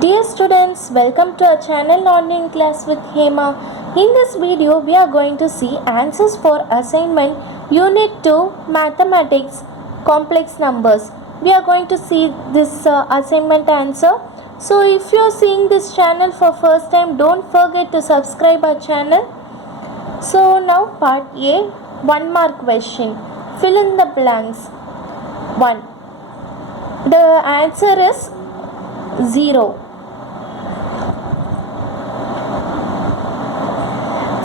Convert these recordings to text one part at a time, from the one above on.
Dear students, welcome to our channel Online Class with Hema. In this video, we are going to see answers for assignment Unit 2 Mathematics Complex Numbers. We are going to see this assignment answer. So if you are seeing this channel for first time, don't forget to subscribe our channel. So now part A, 1 mark question. Fill in the blanks. 1. The answer is 0.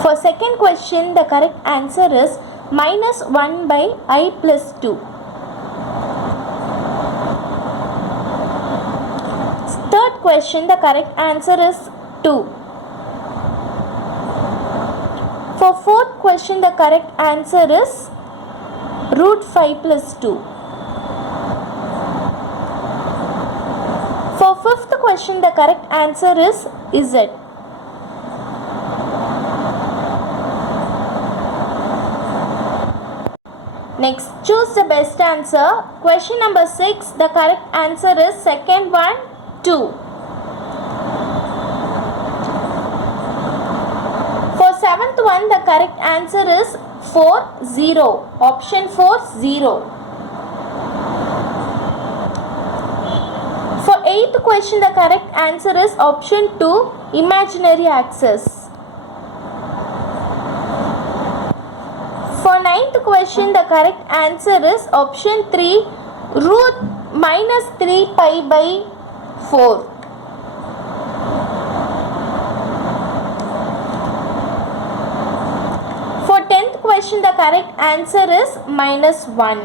For second question, the correct answer is minus 1 by I plus 2. Third question, the correct answer is 2. For fourth question, the correct answer is root 5 plus 2. For fifth question, the correct answer is Z. Next, choose the best answer. Question number 6, the correct answer is second one, 2. For seventh one, the correct answer is 4, 0. Option 4, 0. For eighth question, the correct answer is option 2, imaginary axis. For ninth question, the correct answer is option 3, root minus 3 pi by 4. For 10th question, the correct answer is minus 1.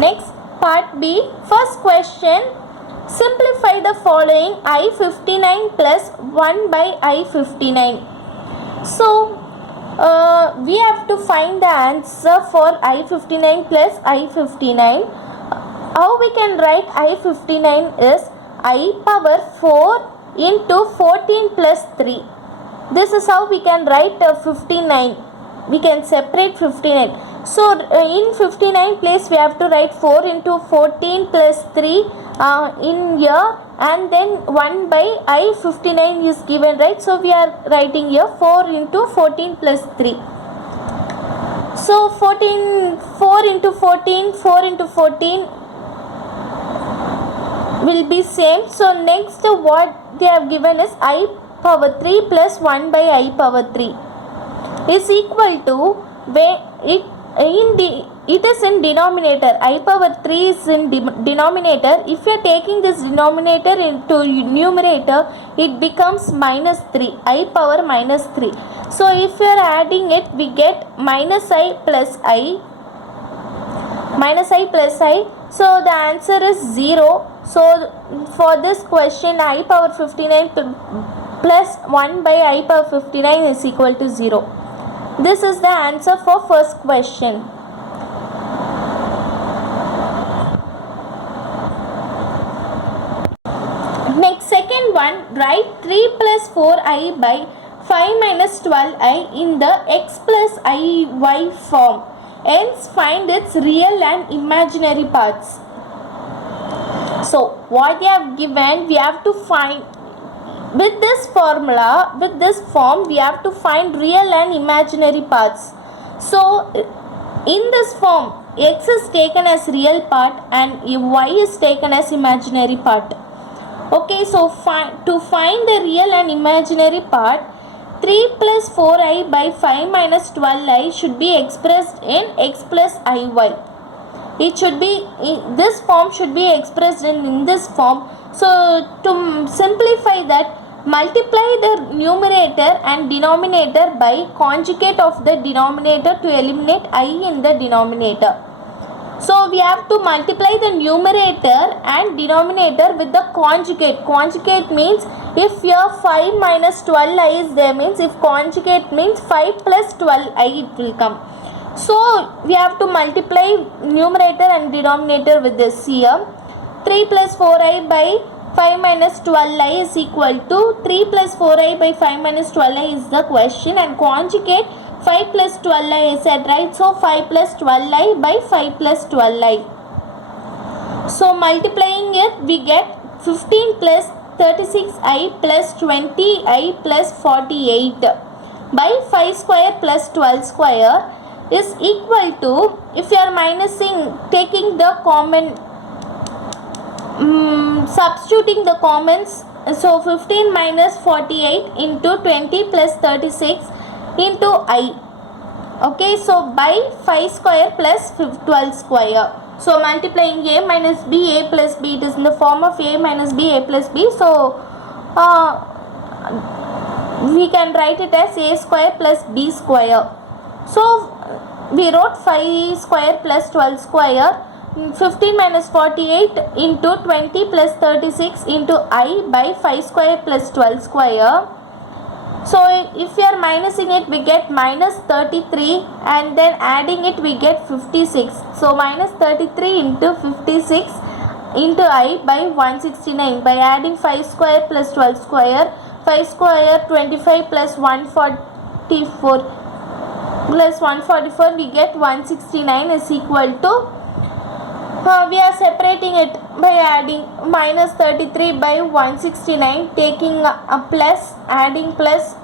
Next, part B, first question, simplify the following I59 plus 1 by I59. So, we have to find the answer for I59 plus I59. How we can write I59 is I power 4 into 14 plus 3. This is how we can write 59. We can separate 59. So, in 59 place we have to write 4 into 14 plus 3 in here, and then 1 by I59 is given, right? So, we are writing here 4 into 14 plus 3. So, 4 into 14, 4 into 14 will be same. So, next what they have given is I power 3 plus 1 by I power 3 is equal to, where it is in denominator. I power 3 is in denominator. If you are taking this denominator into numerator, it becomes minus 3. I power minus 3. So if you are adding it, we get minus I plus I. Minus I plus I. So the answer is 0. So for this question, I power 59 plus 1 by I power 59 is equal to 0. This is the answer for first question. Next, second one, write 3 plus 4i by 5 minus 12i in the x plus iy form. Hence, find its real and imaginary parts. So, what they have given, we have to find. With this formula, with this form, we have to find real and imaginary parts. So, in this form, x is taken as real part and y is taken as imaginary part. Okay, so to find the real and imaginary part, 3 plus 4i by 5 minus 12i should be expressed in x plus iy. It should be, this form should be expressed in this form. So, to simplify that, multiply the numerator and denominator by conjugate of the denominator to eliminate I in the denominator. So, we have to multiply the numerator and denominator with the conjugate. Conjugate means if your 5 minus 12i is there, means if conjugate means 5 plus 12i it will come. So, we have to multiply numerator and denominator with this here. 3 plus 4i by 5 minus 12i is equal to 3 plus 4i by 5 minus 12i is the question, and conjugate 5 plus 12i is said, right? So 5 plus 12i by 5 plus 12i. So multiplying it, we get 15 plus 36i plus 20i plus 48 by 5 square plus 12 square is equal to, if you are minusing, taking the common, substituting the commons, so 15 minus 48 into 20 plus 36 into I. Okay, so by 5 square plus 12 square. So multiplying a minus b, a plus b, it is in the form of a minus b, a plus b. So we can write it as a square plus b square. So we wrote 5 square plus 12 square, 15 minus 48 into 20 plus 36 into I by 5 square plus 12 square. So if we are minusing it, we get minus 33, and then adding it we get 56. So minus 33 into 56 into I by 169. By adding 5 square plus 12 square, 5 square 25 plus 144 plus 144, we get 169 is equal to, we are separating it by adding minus 33 by 169, taking a plus, adding plus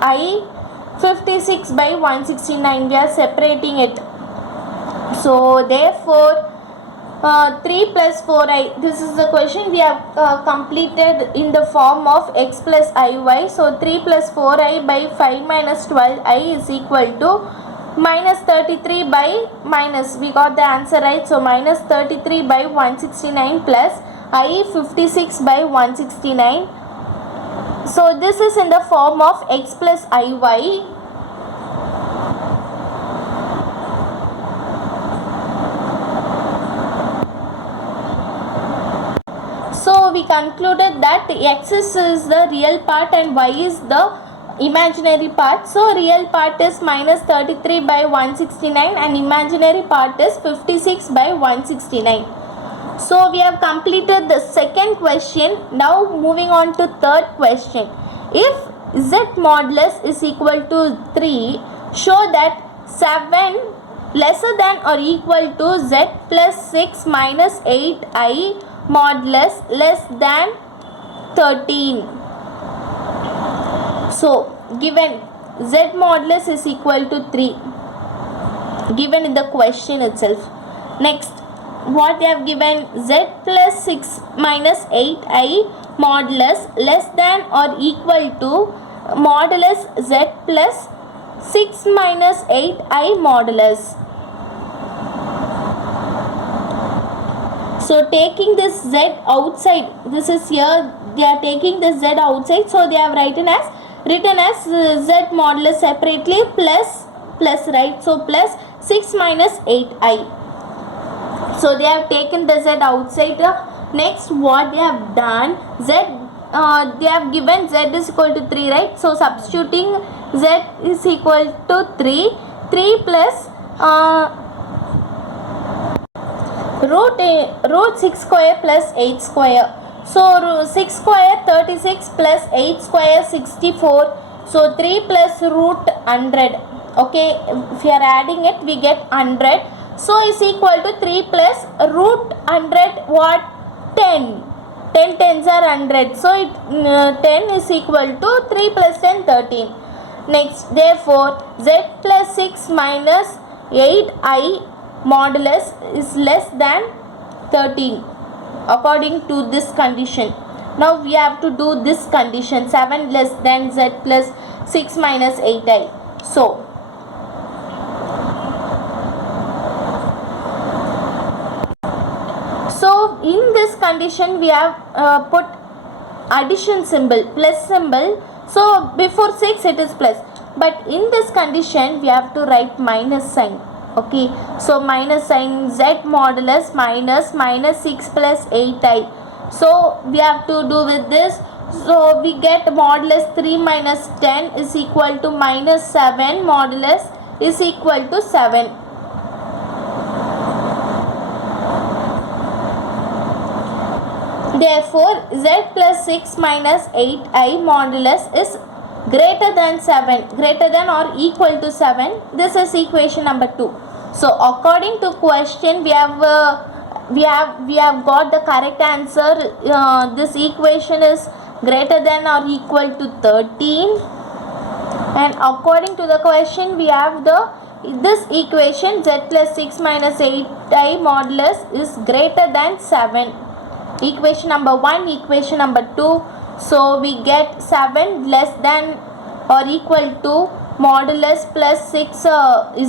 I 56 by 169, we are separating it. So therefore 3 plus 4i, this is the question we have completed in the form of x plus iy. So 3 plus 4i by 5 minus 12i is equal to minus 33 by minus, we got the answer right. So minus 33 by 169 plus I 56 by 169. So this is in the form of x plus iy. So we concluded that x is the real part and y is the imaginary part. So real part is minus 33 by 169 and imaginary part is 56 by 169. So we have completed the second question. Now moving on to third question. If z modulus is equal to 3, show that 7 lesser than or equal to z plus 6 minus 8i modulus less than 13. So given z modulus is equal to 3, given in the question itself. Next, what they have given, z plus 6 minus 8i modulus less than or equal to modulus z plus 6 minus 8i modulus. So taking this z outside, this is here, they are taking this z outside, so they have written as z modulus separately plus right, so plus 6 minus 8i. So they have taken the z outside. Next, what they have done, they have given z is equal to 3, right? So substituting z is equal to 3 plus root 6 square plus 8 square. So 6 square 36 plus 8 square 64. So 3 plus root 100. Okay, if you are adding it, we get 100. So is equal to 3 plus root 100, what? 10. 10 tens are 100. So 10 is equal to 3 plus 10, 13. Next, therefore z plus 6 minus 8i modulus is less than 13 according to this condition. Now we have to do this condition, 7 less than z plus 6 minus 8i. So in this condition we have put addition symbol, plus symbol. So before 6 it is plus, but in this condition we have to write minus sign. Okay, so minus sign, z modulus minus 6 plus 8i. So we have to do with this. So we get modulus 3 minus 10 is equal to minus 7 modulus is equal to 7. Therefore, z plus 6 minus 8i modulus is greater than 7, greater than or equal to 7. This is equation number 2. So according to question, we have we have got the correct answer. This equation is greater than or equal to 13, and according to the question we have this equation z plus 6 minus 8i modulus is greater than 7. Equation number 1, equation number 2. So we get 7 less than or equal to modulus plus 6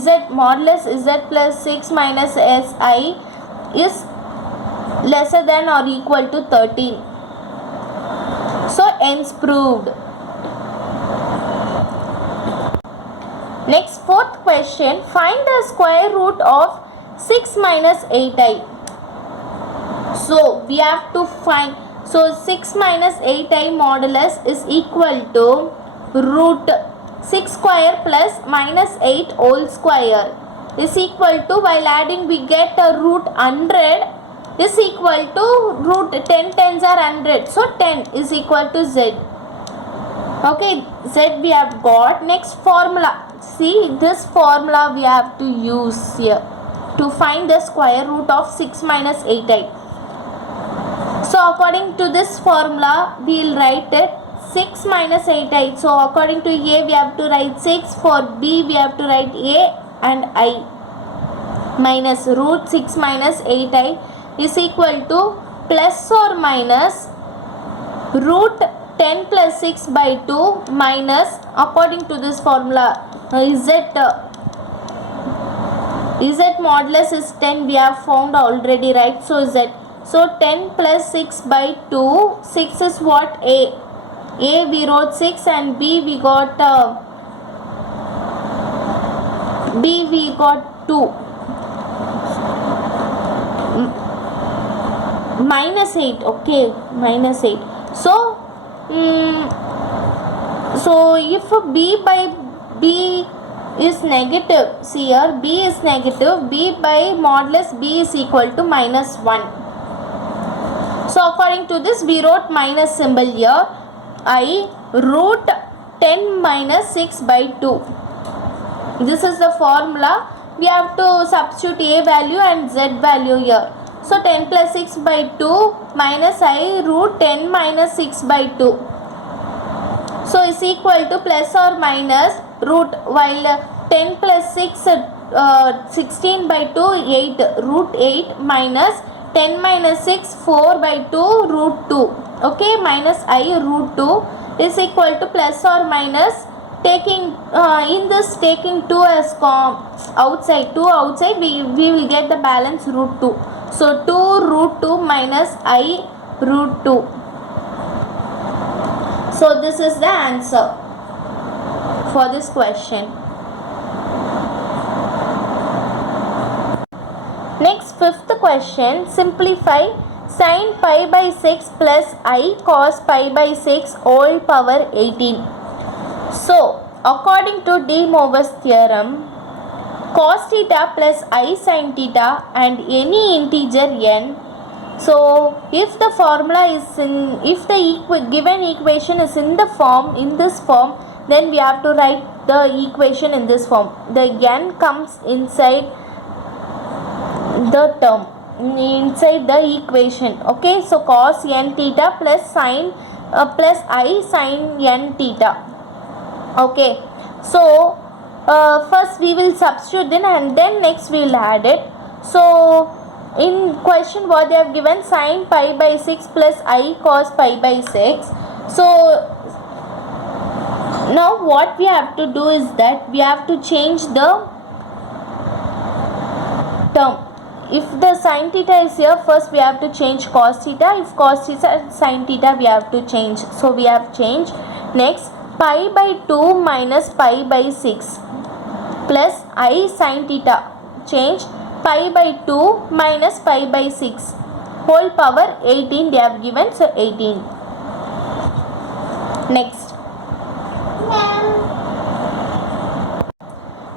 z modulus z plus 6 minus si is lesser than or equal to 13. So hence proved. Next, fourth question, find the square root of 6 minus 8i. So we have to find, so 6 minus 8i modulus is equal to root 6 square plus minus 8 whole square is equal to, while adding we get a root 100 is equal to root 10 tens are 100. So 10 is equal to z. Okay, z we have got. Next formula. See, this formula we have to use here to find the square root of 6 minus 8i. So according to this formula we will write it 6 minus 8i. So according to a we have to write 6, for b we have to write a and I, minus root 6 minus 8i is equal to plus or minus root 10 plus 6 by 2 minus, according to this formula, z modulus is 10 we have found already, right? So z, so 10 plus 6 by 2, 6 is what? A we wrote 6 and b we got 2 minus 8. Okay, minus 8. So so if b by b is negative, see here b is negative, b by modulus b is equal to minus 1. So according to this we wrote minus symbol here. I root 10 minus 6 by 2. This is the formula. We have to substitute a value and z value here. So 10 plus 6 by 2 minus I root 10 minus 6 by 2. So is equal to plus or minus root, while 10 plus 6 16 by 2 8, root 8 minus 10 minus 6 4 by 2 root 2. Okay, minus I root 2 is equal to plus or minus, taking in this taking 2 as outside, 2 outside, we will get the balance root 2. So 2 root 2 minus I root 2. So this is the answer for this question. Next, fifth question, simplify sin pi by 6 plus I cos pi by 6 whole power 18. So according to De Moivre's theorem, cos theta plus I sin theta and any integer n. So if the formula is in, if the given equation is in this form, then we have to write the equation in this form. The n comes inside the term, inside the equation. Okay, so cos n theta plus sin plus I sin n theta. Okay, so first we will substitute then, and then next we will add it. So in question what they have given, sin pi by 6 plus I cos pi by 6. So now what we have to do is that we have to change the term. If the sin theta is here, first we have to change cos theta. If cos theta sin theta, we have to change. So we have changed. Next, pi by 2 minus pi by 6 plus I sin theta. Change pi by 2 minus pi by 6 whole power 18 they have given. So 18. Next.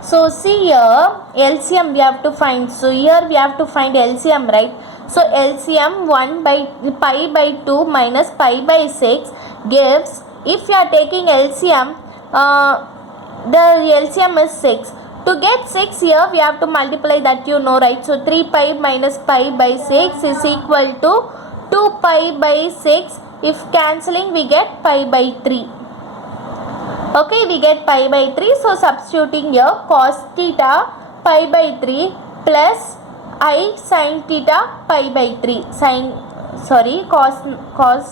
So see here LCM we have to find. So here we have to find LCM, right? So LCM 1 by pi by 2 minus pi by 6 gives, if you are taking LCM, the LCM is 6. To get 6 here, we have to multiply that, you know, right? So 3 pi minus pi by 6 is equal to 2 pi by 6. If cancelling, we get pi by 3. Okay, we get pi by 3. So substituting here, cos theta pi by 3 plus I sin theta pi by 3. Cos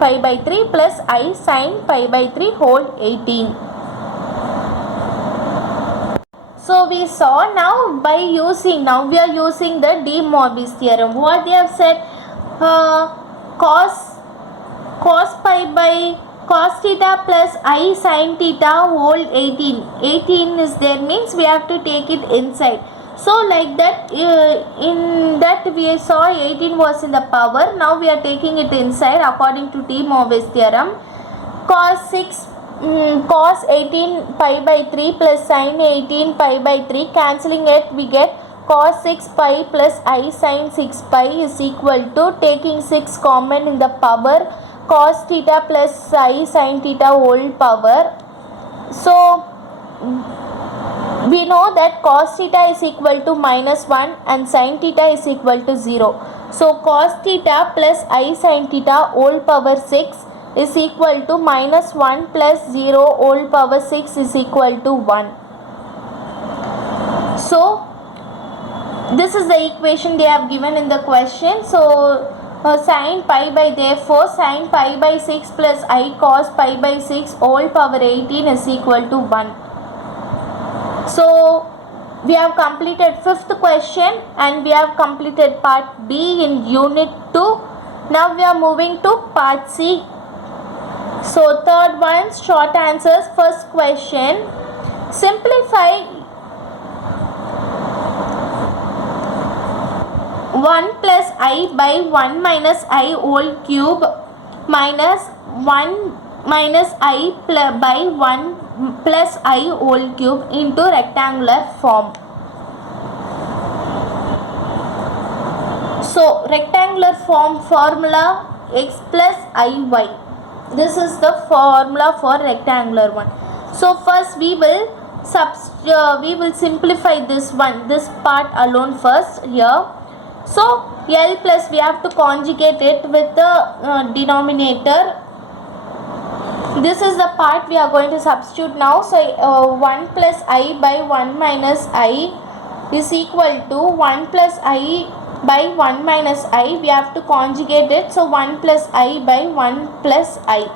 pi by 3 plus I sin pi by 3 whole 18. So we saw now we are using the De Morbius theorem. What they have said, cos theta plus I sin theta whole 18. 18 is there, means we have to take it inside. So like that, in that we saw 18 was in the power. Now we are taking it inside according to De Morbius theorem. Cos 18 pi by 3 plus sin 18 pi by 3, cancelling it, we get cos 6 pi plus I sin 6 pi is equal to, taking 6 common in the power, cos theta plus I sin theta whole power. So we know that cos theta is equal to minus 1 and sin theta is equal to 0. So cos theta plus I sin theta whole power 6 is equal to minus 1 plus 0 whole power 6 is equal to 1. So this is the equation they have given in the question. So sin pi by, therefore sin pi by 6 plus I cos pi by 6 whole power 18 is equal to 1. So we have completed 5th question and we have completed part B in unit 2. Now we are moving to part C. So third one, short answers. First question, simplify 1 plus I by 1 minus I whole cube minus 1 minus I by 1 plus I whole cube into rectangular form. So rectangular form formula, x plus iy. This is the formula for rectangular one. So first we will simplify this part alone first here. So L plus, we have to conjugate it with the denominator. This is the part we are going to substitute now. So 1 plus I by 1 minus I is equal to 1 plus I by 1 minus I. We have to conjugate it. So 1 plus I by 1 plus I.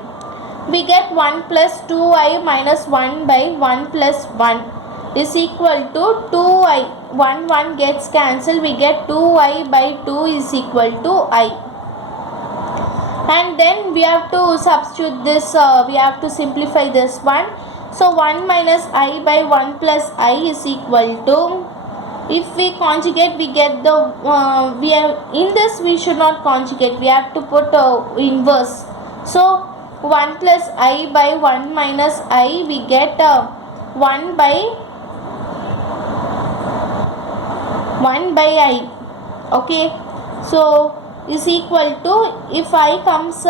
We get 1 plus 2I minus 1 by 1 plus 1 is equal to 2I. 1 gets cancelled. We get 2I by 2 is equal to I. And then we have to substitute this, we have to simplify this one. So 1 minus I by 1 plus I is equal to, if we conjugate, we get the, in this we should not conjugate, we have to put inverse. So 1 plus I by 1 minus I, we get 1 by I. Okay, so is equal to, if I comes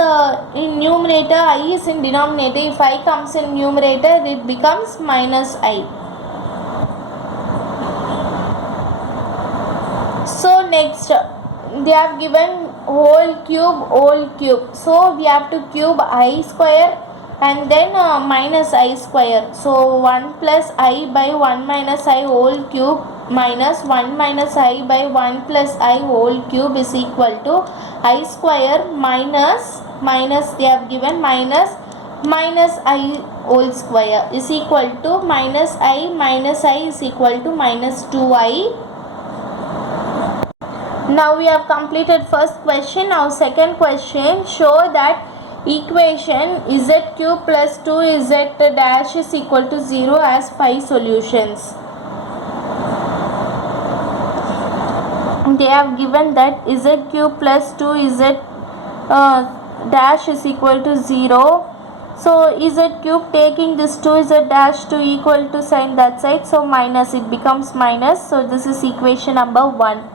in numerator, I is in denominator, if I comes in numerator, it becomes minus I. So next, they have given whole cube, so we have to cube I square and then minus I square. So 1 plus I by 1 minus I whole cube minus 1 minus I by 1 plus I whole cube is equal to I square minus they have given minus I whole square is equal to minus I is equal to minus 2I. Now we have completed first question. Now second question, show that equation z cube plus 2z dash is equal to 0 has 5 solutions. They have given that z cube plus 2z dash is equal to 0. So z cube, taking this 2z dash to equal to sign that side, so minus, it becomes minus. So this is equation number 1.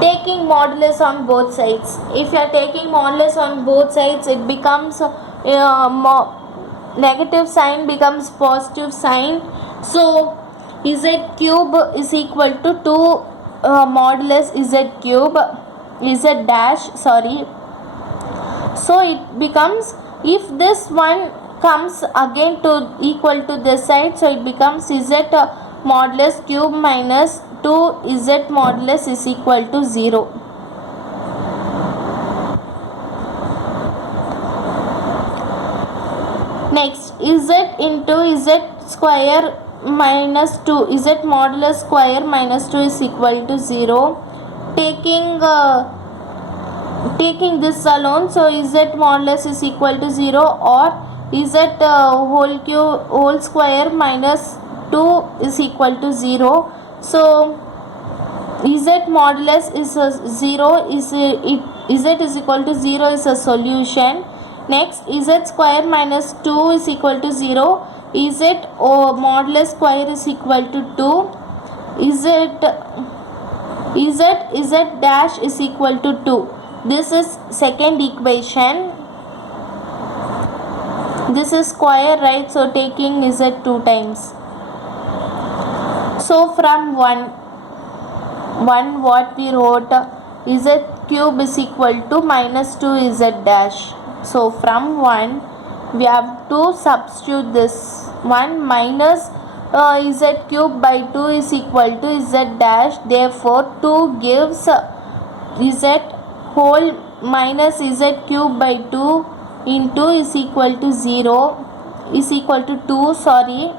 Taking modulus on both sides. If you are taking modulus on both sides, it becomes negative sign becomes positive sign. So z cube is equal to 2 modulus z cube z dash, sorry. So it becomes, if this one comes again to equal to this side, so it becomes z modulus cube minus 2 z modulus is equal to 0. Next, z into z square minus 2, z modulus square minus 2 is equal to 0. Taking this alone, so z modulus is equal to 0, or z whole square minus 2 is equal to 0. So z modulus is 0, z is equal to 0 is a solution. Next, z square minus 2 is equal to 0, z modulus square is equal to 2, z dash is equal to 2. This is second equation. This is square, right? So taking z 2 times. So from 1 what we wrote, z cube is equal to minus 2 z dash. So from 1 we have to substitute this 1 minus z cube by 2 is equal to z dash. Therefore 2 gives z whole minus z cube by 2 into is equal to 0 is equal to 2, sorry,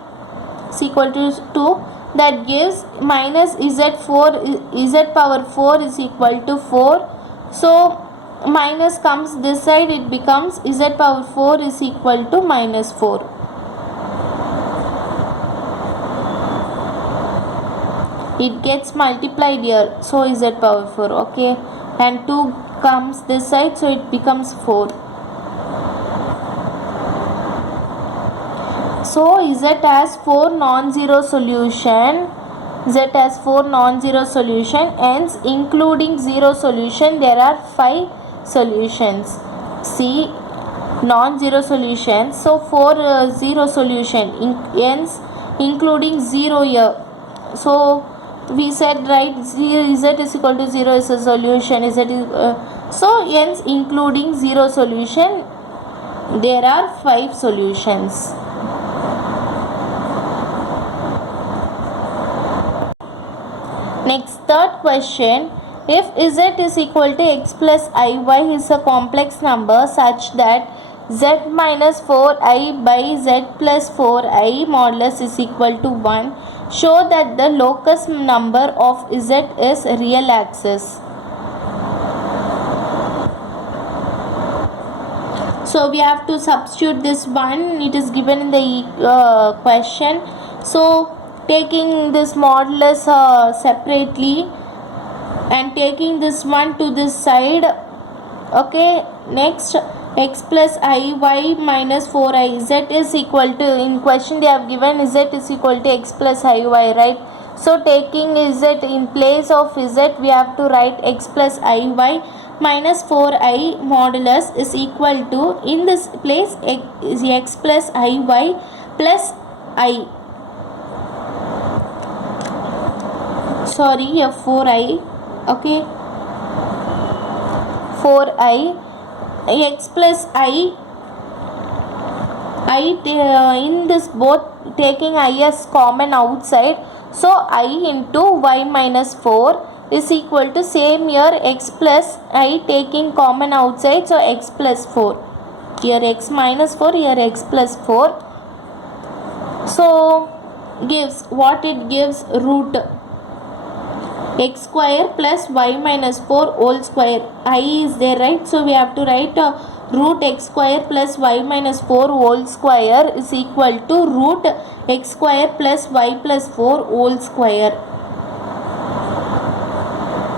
is equal to 2. That gives minus z power 4 is equal to 4. So minus comes this side, it becomes z power 4 is equal to minus 4. It gets multiplied here, so z power 4, okay, and 2 comes this side, so it becomes 4. So z has 4 non-zero solution, z has 4 non-zero solution, hence including 0 solution there are 5 solutions. See, non-zero solution, so 4 0 solution, hence including 0 here. So we said, right, z is equal to 0 is a solution, z is so hence including 0 solution there are 5 solutions. Next, third question, if z is equal to x plus iy is a complex number such that z minus 4i by z plus 4i modulus is equal to 1, show that the locus number of z is real axis. So we have to substitute this one, it is given in the question. So taking this modulus separately and taking this one to this side, okay. Next, x plus iy minus 4i, z is equal to, in question they have given z is equal to x plus iy, right? So taking z in place of z, we have to write x plus iy minus 4i modulus is equal to, in this place x plus iy plus I, sorry, here 4i, okay, 4i x plus I in this both taking I as common outside, so I into y minus 4 is equal to, same here x plus I taking common outside, so x plus 4, here x minus 4, here x plus 4. So gives what it gives, root x square plus y minus 4 whole square, I is there, right? So we have to write root x square plus y minus 4 whole square is equal to root x square plus y plus 4 whole square.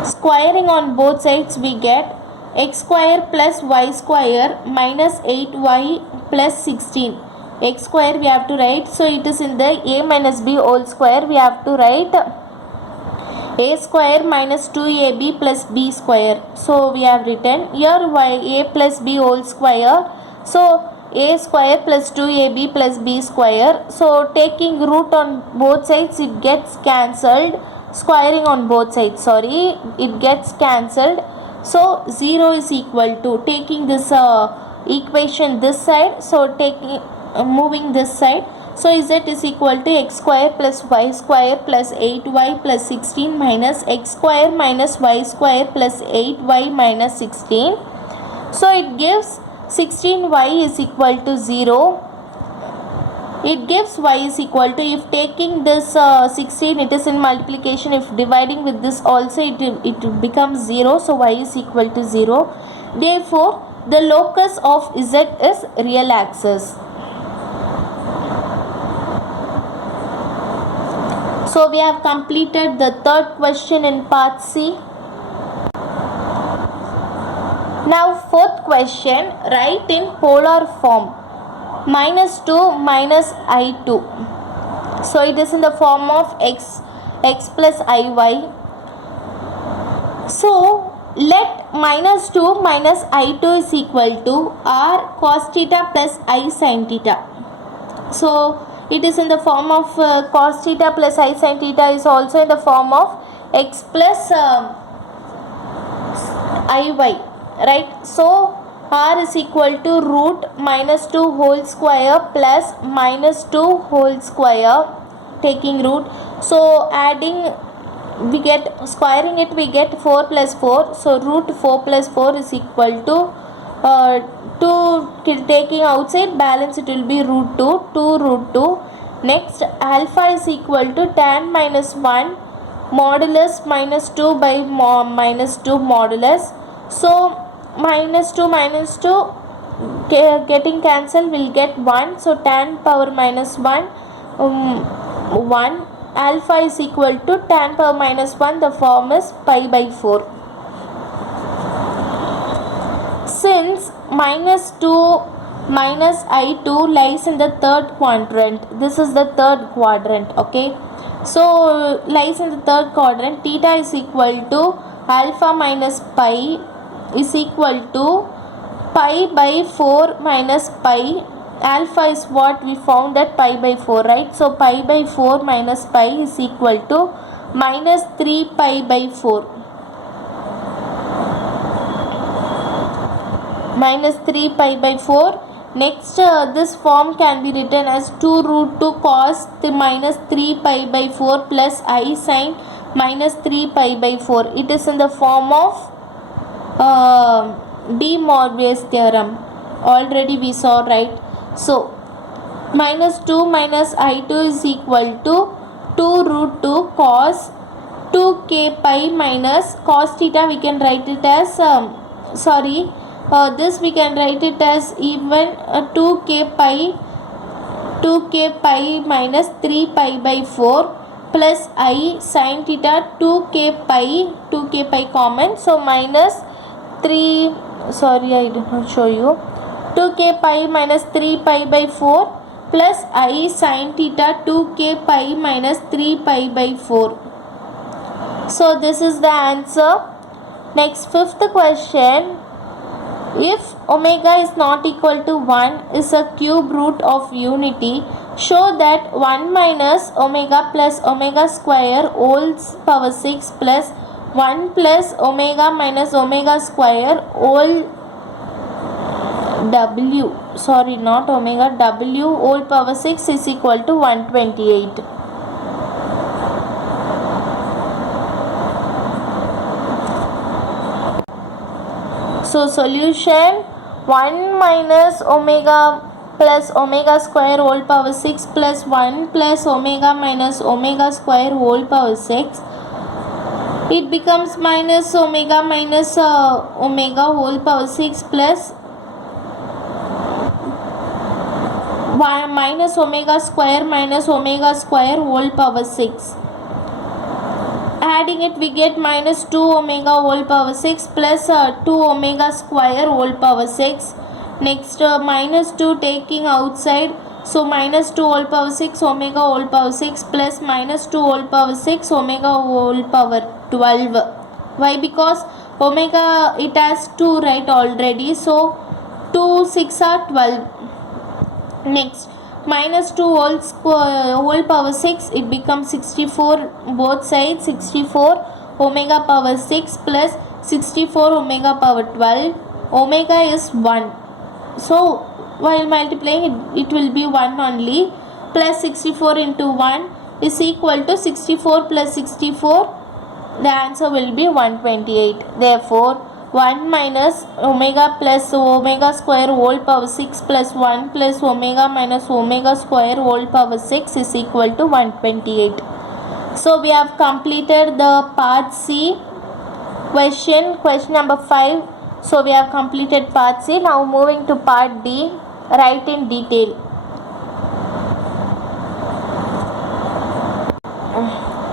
Squaring on both sides, we get x square plus y square minus 8y plus 16. X square we have to write, so it is in the a minus b whole square, we have to write a square minus 2ab plus b square. So we have written here y a plus b whole square. So a square plus 2ab plus b square. So taking root on both sides, it gets cancelled. Squaring on both sides, sorry, it gets cancelled. So 0 is equal to, taking this equation this side, so taking moving this side, so z is equal to x square plus y square plus 8y plus 16 minus x square minus y square plus 8y minus 16. So it gives 16y is equal to 0. It gives y is equal to, if taking this 16, it is in multiplication, if dividing with this also, it becomes 0. So y is equal to 0. Therefore the locus of z is real axis. So we have completed the third question in part C. Now fourth question, write in polar form -2 minus I2. So it is in the form of x plus iy. So let -2 minus I2 is equal to r cos theta plus I sin theta. So it is in the form of cos theta plus I sin theta is also in the form of x plus iy, right? So r is equal to root -2 whole square plus -2 whole square, taking root. So adding, we get, squaring it, we get 4 plus 4. So root 4 plus 4 is equal to 2, taking outside balance, it will be root 2 root 2. Next, alpha is equal to tan minus 1 modulus -2 by -2 modulus. So -2 getting cancelled, will get 1. So tan power minus 1, 1. Alpha is equal to tan power minus 1, the form is pi by 4. Since -2 minus I2 lies in the third quadrant, this is the third quadrant, okay? So lies in the third quadrant, theta is equal to alpha minus pi is equal to pi by 4 minus pi. Alpha is what we found at pi by 4, right? So pi by 4 minus pi is equal to minus 3 pi by 4. Minus 3 pi by 4. Next, this form can be written as 2 root 2 cos the minus 3 pi by 4 plus I sin minus 3 pi by 4. It is in the form of De Moivre's theorem. Already we saw, right? So -2 minus I2 is equal to 2 root 2 cos 2k pi minus cos theta, we can write it as this we can write it as even 2k pi minus 3 pi by 4 plus I sin theta 2k pi common, so minus 3, I did not show you, 2k pi minus 3 pi by 4 plus I sin theta 2k pi minus 3 pi by 4. So this is the answer. Next, fifth question. If omega is not equal to 1 is a cube root of unity, show that 1 minus omega plus omega square whole power 6 plus 1 plus omega minus omega square whole w whole power 6 is equal to 128. So solution, 1 minus omega plus omega square whole power 6 plus 1 plus omega minus omega square whole power 6. It becomes minus omega minus omega whole power 6 plus minus omega square whole power 6. Adding it, we get minus 2 omega whole power 6 plus 2 omega square whole power 6. Next, minus 2 taking outside, so minus 2 whole power 6 omega whole power 6 plus minus 2 whole power 6 omega whole power 12. Why? Because omega, it has 2, right, already. So 2 6 are 12. Next, minus 2 whole power 6, it becomes 64 both sides. 64 omega power 6 plus 64 omega power 12. Omega is 1. So while multiplying it will be 1 only. Plus 64 into 1 is equal to 64 plus 64. The answer will be 128. Therefore 1 minus omega plus omega square whole power 6 plus 1 plus omega minus omega square whole power 6 is equal to 128. So we have completed the part C question number 5. So we have completed part C. Now moving to part D, write in detail.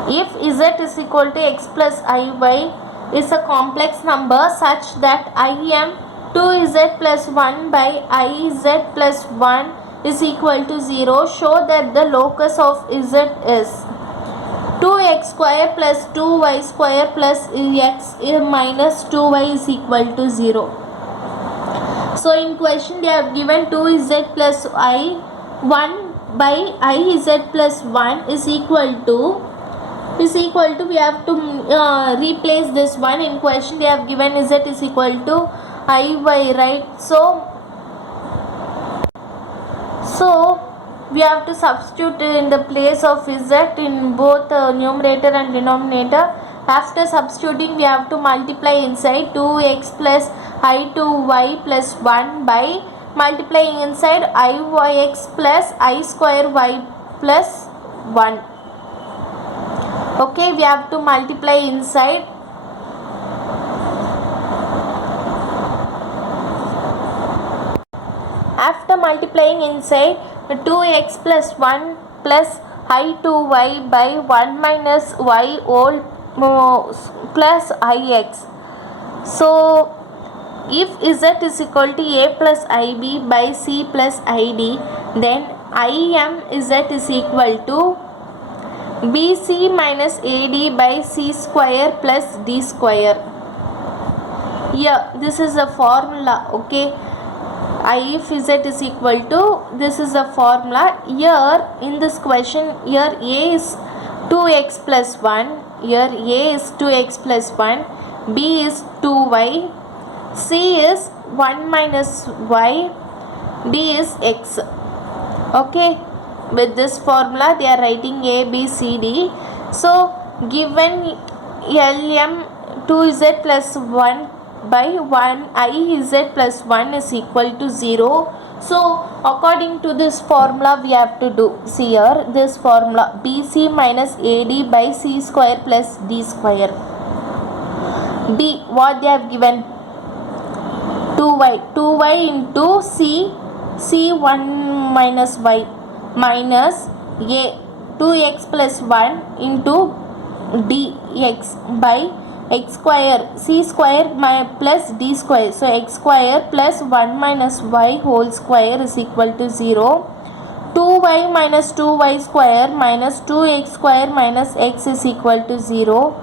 If z is equal to x plus iy is a complex number such that im 2z plus 1 by iz plus 1 is equal to 0, show that the locus of z is 2x square plus 2y square plus x minus 2y is equal to 0. So in question they have given 2z plus I 1 by iz plus 1 is equal to we have to replace this one. In question they have given z is equal to iy, right? So we have to substitute in the place of z in both numerator and denominator. After substituting we have to multiply inside 2x plus i2y plus 1 by multiplying inside iyx plus I square y plus 1. Okay, we have to multiply inside. After multiplying inside 2x plus 1 plus i2y by 1 minus y whole plus ix. So if z is equal to a plus ib by c plus id, then im z is equal to bc minus ad by c square plus d square. Here this is a formula. Okay, if z is equal to, this is a formula. Here in this question, here a is 2x plus 1, here a is 2x plus 1, b is 2y, c is 1 minus y, d is x. Okay, with this formula they are writing a b c d. So given lm 2z plus 1 by 1 iz plus 1 is equal to 0. So according to this formula we have to do. See here, this formula bc minus ad by c square plus d square. B, what they have given? 2y into c 1 minus y minus a 2x plus 1 into dx by x square c square plus d square. So x square plus 1 minus y whole square is equal to 0. 2y minus 2y square minus 2x square minus x is equal to 0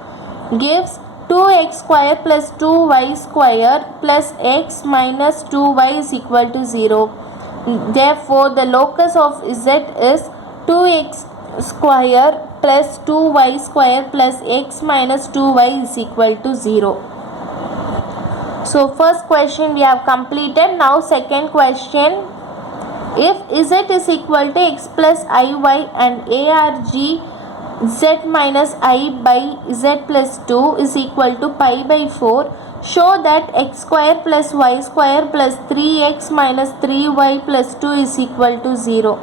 gives 2x square plus 2y square plus x minus 2y is equal to 0. Therefore the locus of z is 2x square plus 2y square plus x minus 2y is equal to 0. So first question we have completed. Now second question. If z is equal to x plus iy and arg z minus I by z plus 2 is equal to pi by 4, show that x square plus y square plus 3x minus 3y plus 2 is equal to 0.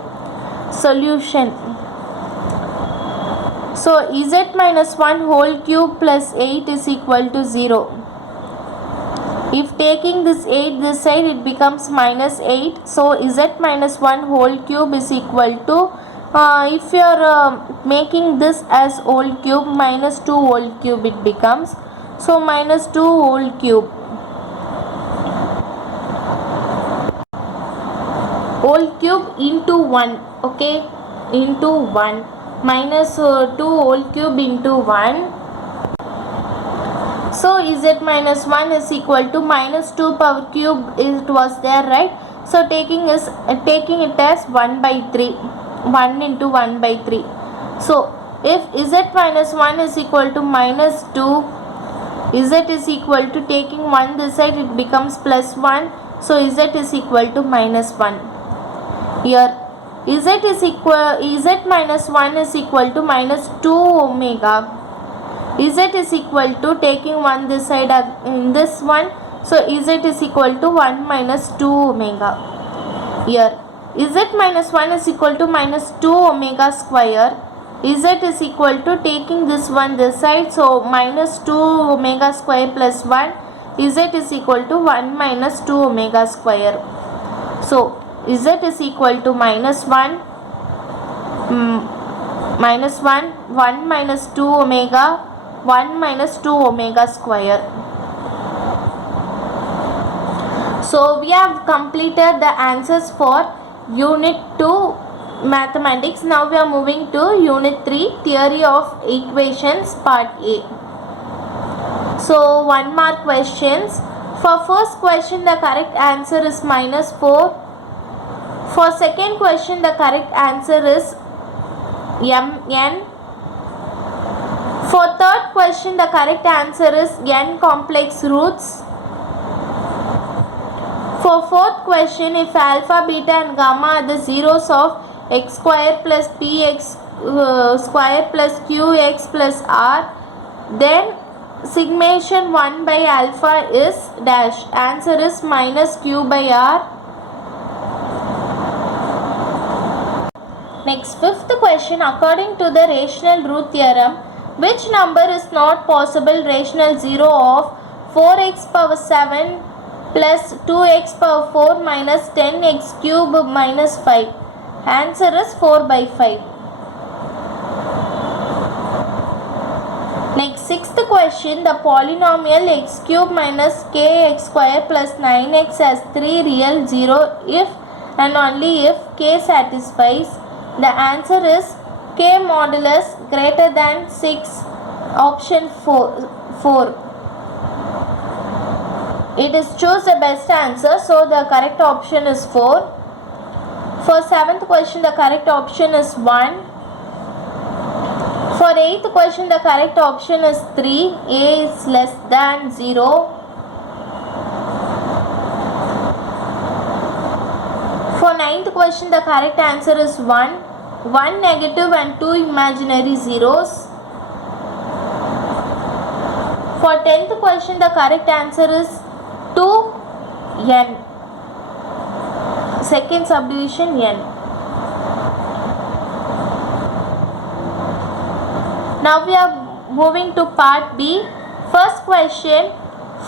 Solution. So z minus 1 whole cube plus 8 is equal to 0. If taking this 8 this side, it becomes minus 8. So z minus 1 whole cube is equal to, if you are making this as whole cube, minus 2 whole cube it becomes. So minus 2 whole cube. Whole cube into 1. Okay, into 1. Minus 2 whole cube into 1. So z minus 1 is equal to minus 2 power cube, it was there, right? So taking it as 1 by 3, 1 into 1 by 3. So if z minus 1 is equal to minus 2, z is equal to, taking 1 this side, it becomes plus 1. So z is equal to minus 1. Here z minus 1 is equal to minus 2 omega. Z is equal to, taking 1 this side in this one, so z is equal to 1 minus 2 omega. Here z minus 1 is equal to minus 2 omega square. Z is equal to, taking this one this side, so minus 2 omega square plus 1. Z is equal to 1 minus 2 omega square. So z is equal to minus 1, 1 minus 2 omega, 1 minus 2 omega square. So we have completed the answers for unit 2 mathematics. Now we are moving to unit 3 theory of equations part A. So 1 mark questions. For first question the correct answer is minus 4. For second question the correct answer is mn. For third question the correct answer is n complex roots. For fourth question, if alpha, beta and gamma are the zeros of x square plus px square plus qx plus r, then summation 1 by alpha is dash. Answer is minus q by r. Next, fifth question, according to the rational root theorem, which number is not possible rational 0 of 4x power 7 plus 2x power 4 minus 10x cube minus 5? Answer is 4 by 5. Next, sixth question, the polynomial x cube minus kx square plus 9x has 3 real 0 if and only if k satisfies. The answer is k modulus greater than 6, option 4. It is choose the best answer, so the correct option is 4. For seventh question the correct option is 1. For eighth question the correct option is 3. A is less than 0. For ninth question the correct answer is 1. 1 negative and 2 imaginary zeros. For 10th question the correct answer is 2 n. Second subdivision n. Now we are moving to part B. First question,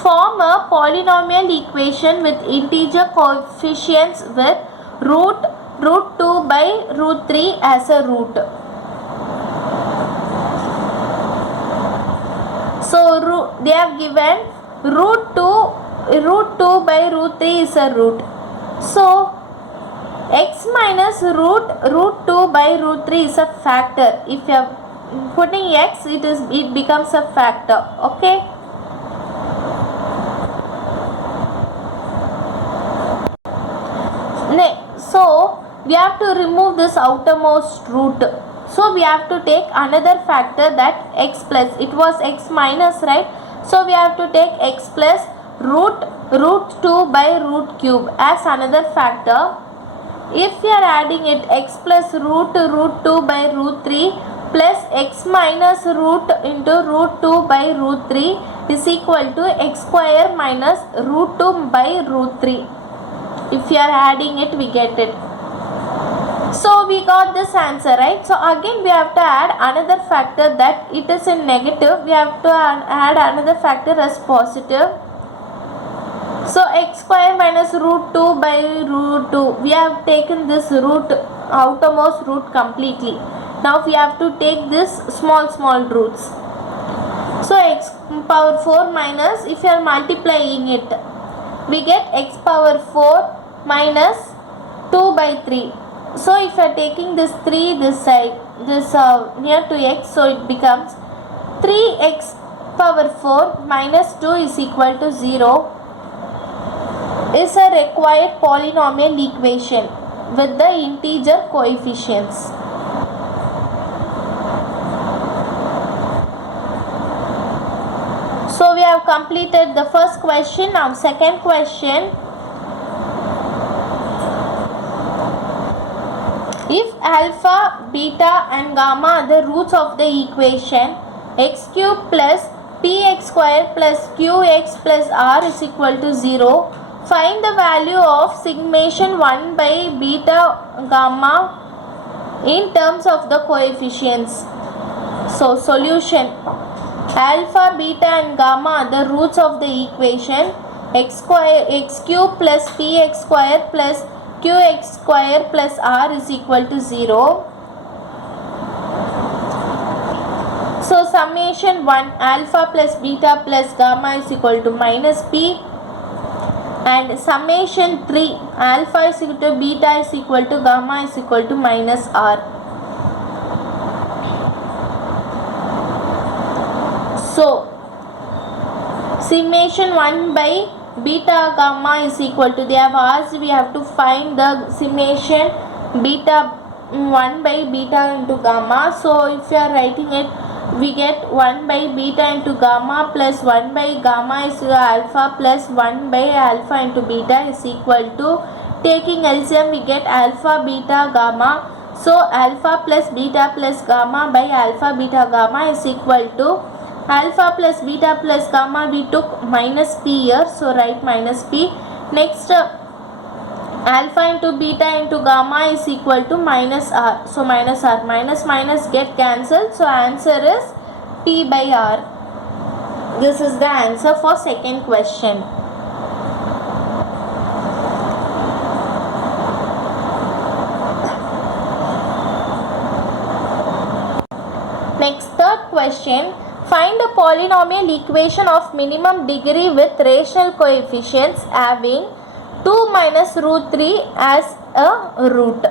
form a polynomial equation with integer coefficients with root 2 by root 3 as a root. So they have given root 2 by root 3 is a root. So x minus root 2 by root 3 is a factor. If you are putting x, it becomes a factor. Okay. So we have to remove this outermost root. So we have to take another factor, that x plus. It was x minus, right? So we have to take x plus root 2 by root cube as another factor. If we are adding it, x plus root 2 by root 3 plus x minus root into root 2 by root 3 is equal to x square minus root 2 by root 3. If you are adding it, we get it. So we got this answer, right? So again we have to add another factor, that it is in negative. We have to add another factor as positive. So x square minus root 2 by root 2. We have taken this root, outermost root completely. Now we have to take this small roots. So x power 4 minus, if you are multiplying it, we get x power 4 minus 2 by 3. So if you are taking this 3 this side, this near to x, so it becomes 3x power 4 minus 2 is equal to 0. is a required polynomial equation with the integer coefficients. So we have completed the first question. Now second question. If alpha, beta and gamma are the roots of the equation x cube plus px square plus qx plus r is equal to 0, find the value of summation 1 by beta gamma in terms of the coefficients. So solution: alpha, beta and gamma are the roots of the equation x cube plus px square plus qx square plus r is equal to 0. So summation 1, alpha plus beta plus gamma is equal to minus p, and summation 3, alpha is equal to beta is equal to gamma is equal to minus r. So summation 1 by beta gamma is equal to, they have asked, we have to find the summation beta 1 by beta into gamma. So if you are writing it, we get 1 by beta into gamma plus 1 by gamma is alpha plus 1 by alpha into beta is equal to, taking LCM we get alpha beta gamma. So alpha plus beta plus gamma by alpha beta gamma is equal to alpha plus beta plus gamma, we took minus p here, so write minus p. Next alpha into beta into gamma is equal to minus r, so minus r, minus minus get cancelled, so answer is p by r. This is the answer for second question. Next, third question. Find a polynomial equation of minimum degree with rational coefficients having 2 minus root 3 as a root.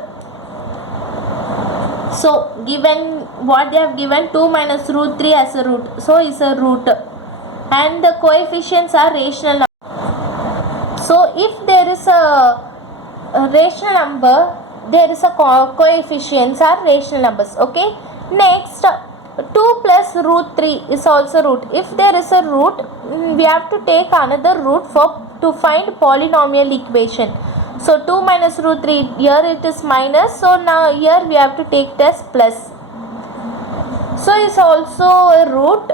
So given what they have given, 2 minus root 3 as a root, so is a root, and the coefficients are rational number. So if there is a rational number, there is a coefficients are rational numbers. Okay. Next, 2 plus root 3 is also root. If there is a root, we have to take another root to find polynomial equation. So 2 minus root 3, here it is minus, so now here we have to take it as plus. So it's also a root.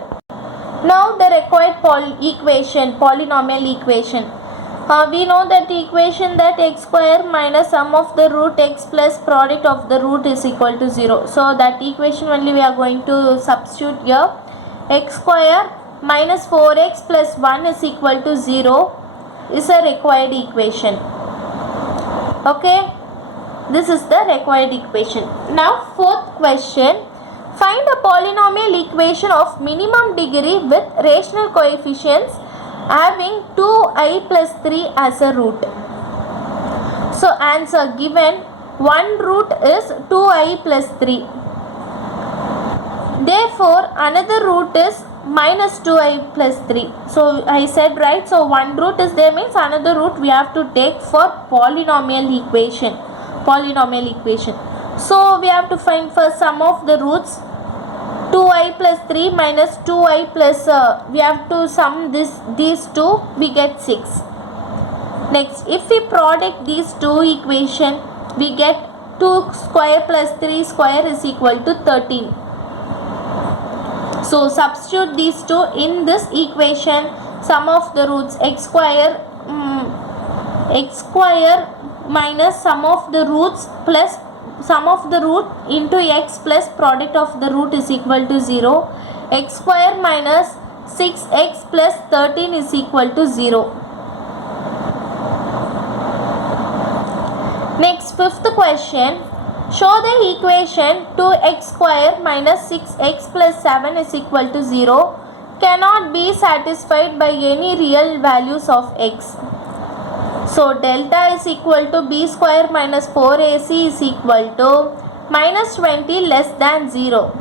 Now the required polynomial equation. We know that the equation that x square minus sum of the root x plus product of the root is equal to 0. So that equation only we are going to substitute here. X square minus 4x plus 1 is equal to 0 is a required equation. Okay, this is the required equation. Now fourth question. Find a polynomial equation of minimum degree with rational coefficients having 2i plus 3 as a root. So answer given, one root is 2i plus 3. Therefore another root is minus 2i plus 3. So I said right, so one root is there means another root we have to take for polynomial equation. So we have to find first sum of the roots. 2i plus 3 minus 2i plus we have to sum these two, we get 6. Next, if we product these two equation, we get 2 square plus 3 square is equal to 13. So substitute these two in this equation. Sum of the roots x square minus sum of the roots plus sum of the root into x plus product of the root is equal to 0. X square minus 6x plus 13 is equal to 0. Next, fifth question. Show the equation 2x square minus 6x plus 7 is equal to 0 cannot be satisfied by any real values of x. So delta is equal to b square minus 4ac is equal to minus 20 less than 0.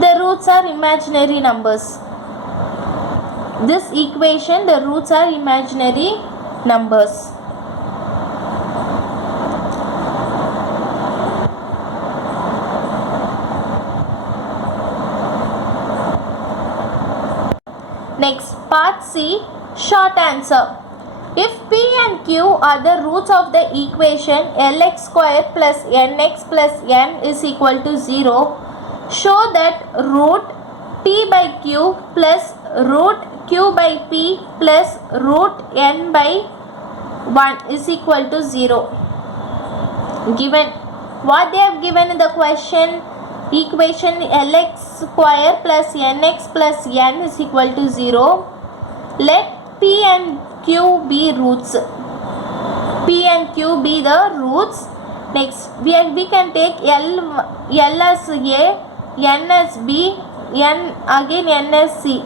The roots are imaginary numbers. This equation, the roots are imaginary numbers. Next, part C, short answer. If P and Q are the roots of the equation Lx square plus Nx plus N is equal to 0, show that root P by Q plus root Q by P plus root N by 1 is equal to 0. Given what they have given in the question, equation Lx square plus Nx plus N is equal to 0. Let P and Q be roots. P and Q be the roots. Next, we can take L as A, N as B, N again N as C.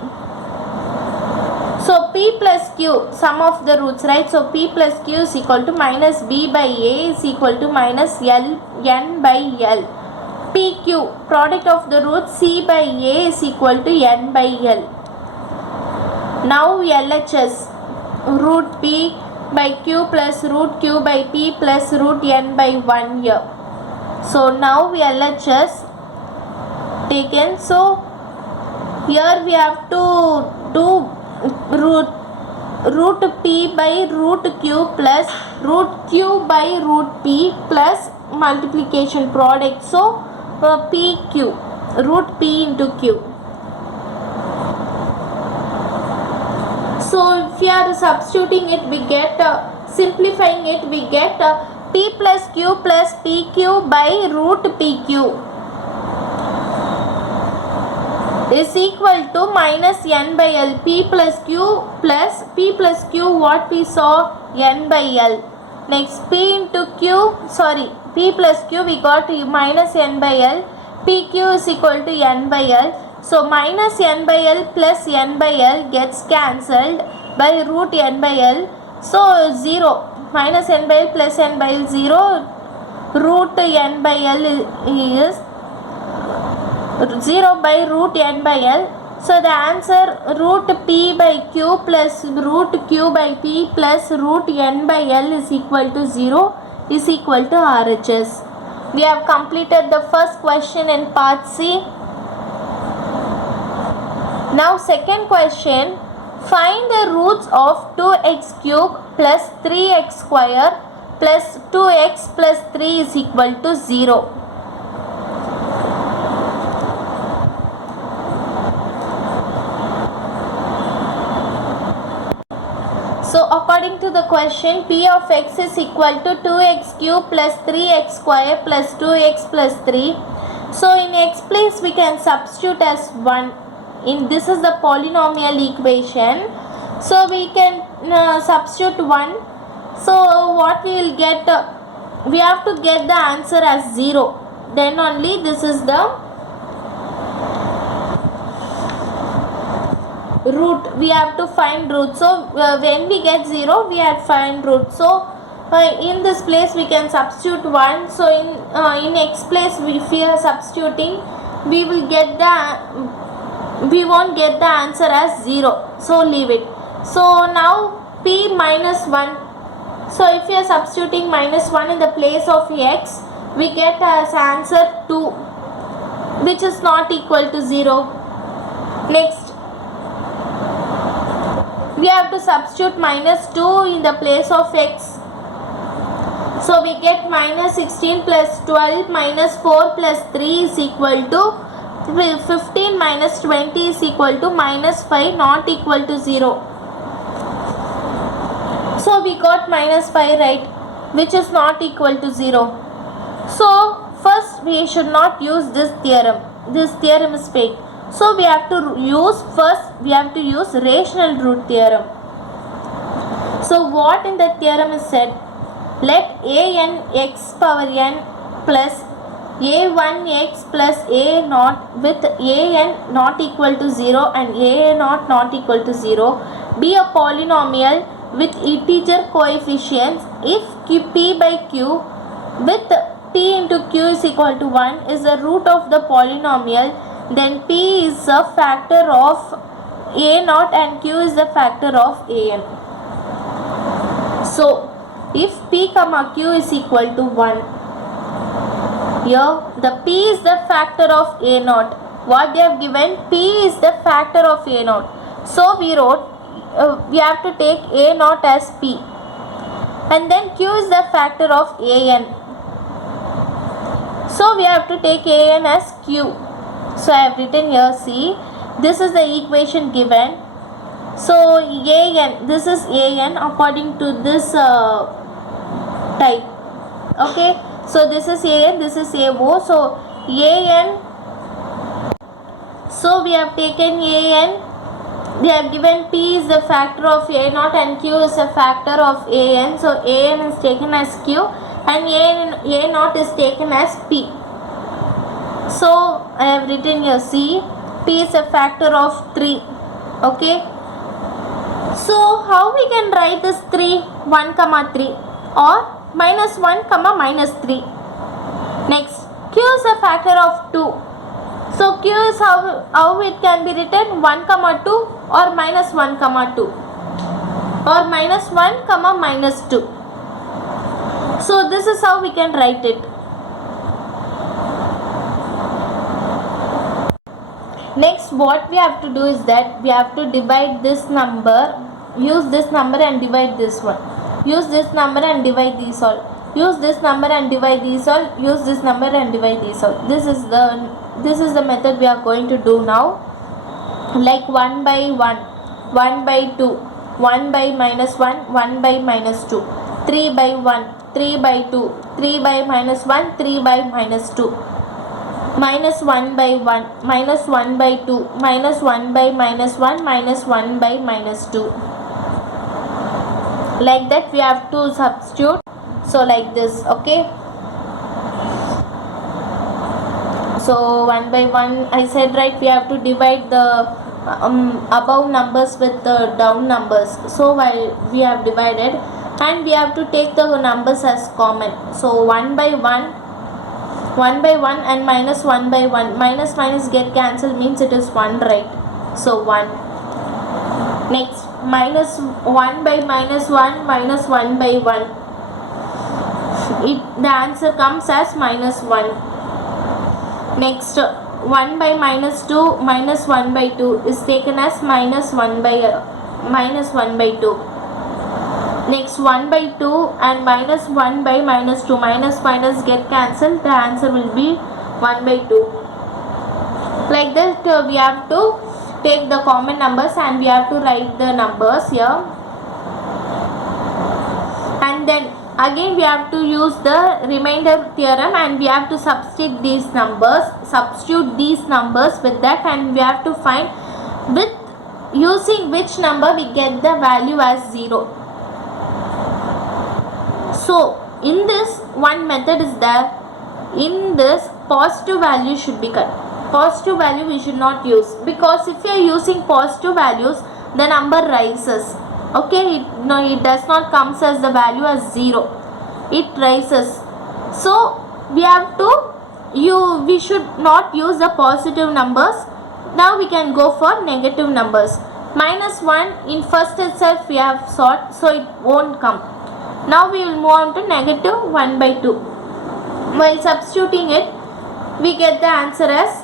So P plus Q, sum of the roots, right? So P plus Q is equal to minus B by A is equal to minus L N by L. PQ, product of the roots C by A is equal to N by L. Now LHS, root P by Q plus root Q by P plus root N by 1 here. So now LHS taken. So here we have to do root P by root Q plus root Q by root P plus multiplication product. So PQ, root P into Q. So if we are substituting it, we get simplifying it, we get P plus Q plus PQ by root PQ is equal to minus N by L. P plus Q, what we saw, N by L. Next, P into Q, P plus Q we got minus N by L. PQ is equal to N by L. So minus N by L plus N by L gets cancelled by root N by L. So 0, minus N by L plus N by L 0, root N by L is 0 by root N by L. So the answer, root P by Q plus root Q by P plus root N by L is equal to 0 is equal to RHS. We have completed the first question in part C. Now second question, find the roots of 2x cube plus 3x square plus 2x plus 3 is equal to 0. So according to the question, P of x is equal to 2x cube plus 3x square plus 2x plus 3. So in x place we can substitute as 1. This is the polynomial equation. So we can substitute 1. So what we will get, we have to get the answer as 0. Then only this is the root. We have to find root. So when we get 0, we have to find root. So in this place we can substitute 1. So in x place if we are substituting, we will get we won't get the answer as 0. So leave it. So now P minus 1. So if we are substituting minus 1 in the place of x, we get as answer 2, which is not equal to 0. Next, we have to substitute minus 2 in the place of x. So we get minus 16 plus 12 minus 4 plus 3 is equal to 15 minus 20 is equal to minus 5, not equal to 0. So we got minus 5, right, which is not equal to 0. So first we should not use this theorem. This theorem is fake. So we have to use rational root theorem. So what in the theorem is said? Let an x power n plus a1x plus a naught with an not equal to 0 and a naught not equal to 0 be a polynomial with integer coefficients if p by q with p into q is equal to 1 is the root of the polynomial, then p is a factor of a naught and q is the factor of an. So if p comma q is equal to 1, here the p is the factor of a naught. What they have given, p is the factor of a naught. So we wrote we have to take a naught as p, and then q is the factor of an. So we have to take an as q. So I have written here, see, this is the equation given. So an, this is an according to this type. Okay, so this is an, this is AO. So an, so we have taken an. They have given p is the factor of a naught and q is a factor of an. So an is taken as q and a naught is taken as p. So I have written here, see, p is a factor of 3. Okay, so how we can write this 3, 1 comma 3 or minus 1 comma minus 3. Next, q is a factor of 2. So q is how it can be written, 1 comma 2 or minus 1 comma 2 or minus 1 comma minus 2. So this is how we can write it. Next, what we have to do is that we have to divide this number, use this number and divide this one, use this number and divide these all, use this number and divide these all, use this number and divide these all. This is the method we are going to do now. Like 1 by 1, 1 by 2, 1 by minus 1, 1 by minus 2, 3 by 1, 3 by 2, 3 by minus 1, 3 by minus 2, minus 1 by 1, minus 1 by 2, minus 1 by minus 1, minus 1 by minus 2. Like that we have to substitute. So like this. Okay, so 1 by 1 I said, right, we have to divide the above numbers with the down numbers. So while we have divided, and we have to take the numbers as common. So 1 by 1 and minus 1 by 1, minus minus get cancelled, means it is 1, right? So 1. Next, minus 1 by minus 1, minus 1 by 1, the answer comes as minus 1. Next, 1 by minus 2, minus 1 by 2 is taken as minus 1 by 2. Next, 1 by 2 and minus 1 by minus 2, minus minus get cancelled, the answer will be 1 by 2. Like that we have to take the common numbers and we have to write the numbers here, and then again we have to use the remainder theorem and we have to substitute these numbers with that, and we have to find with using which number we get the value as 0. So in this one method is there, in this positive value should be cut. Positive value we should not use, because if you are using positive values the number rises. Okay, it does not comes as the value as 0, it rises. So we have to we should not use the positive numbers. Now we can go for negative numbers. Minus 1 in first itself we have solved, so it won't come. Now we will move on to negative 1 by 2. While substituting it, we get the answer as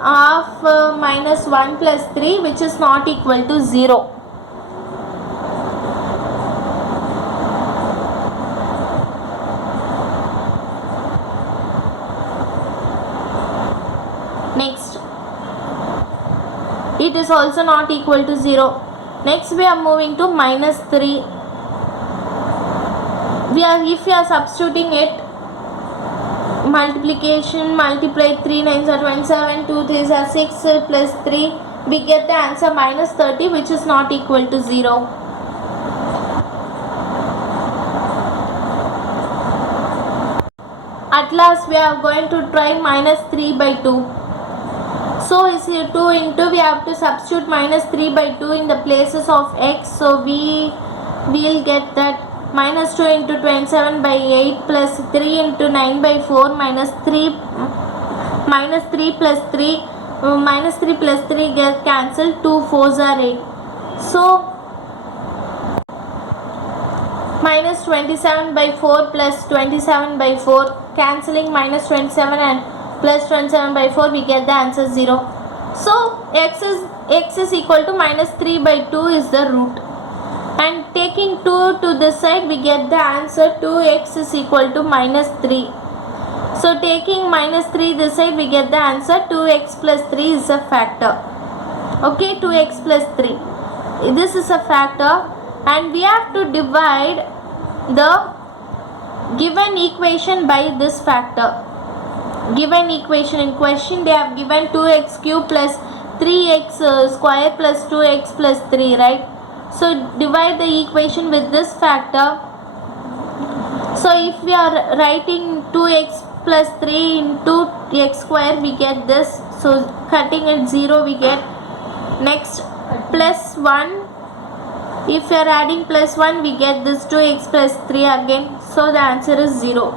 half minus 1 plus 3, which is not equal to 0. Next, it is also not equal to 0. Next we are moving to minus 3. If we are substituting it, multiplication, multiply 3 9s are 27, 2 3s are 6 plus 3, we get the answer minus 30, which is not equal to 0. At last we are going to try minus 3 by 2. So is here 2 into, we have to substitute minus 3 by 2 in the places of x. So we will get that minus 2 into 27 by 8 plus 3 into 9 by 4 minus 3 plus 3 minus 3 plus 3 get cancelled, 2 4s are 8. So minus 27 by 4 plus 27 by 4, cancelling minus 27 and plus 27 by 4, we get the answer 0. So x is equal to minus 3 by 2 is the root, and taking 2 to this side we get the answer 2x is equal to minus 3. So taking minus 3 this side we get the answer 2x plus 3 is a factor. Okay, 2x plus 3. This is a factor, and we have to divide the given equation by this factor. Given equation in question, they have given 2x cube plus 3x square plus 2x plus 3, right? So divide the equation with this factor. So if we are writing 2x plus 3 into x square, we get this. So cutting it 0 we get. Next plus 1. If we are adding plus 1, we get this 2x plus 3 again. So the answer is 0.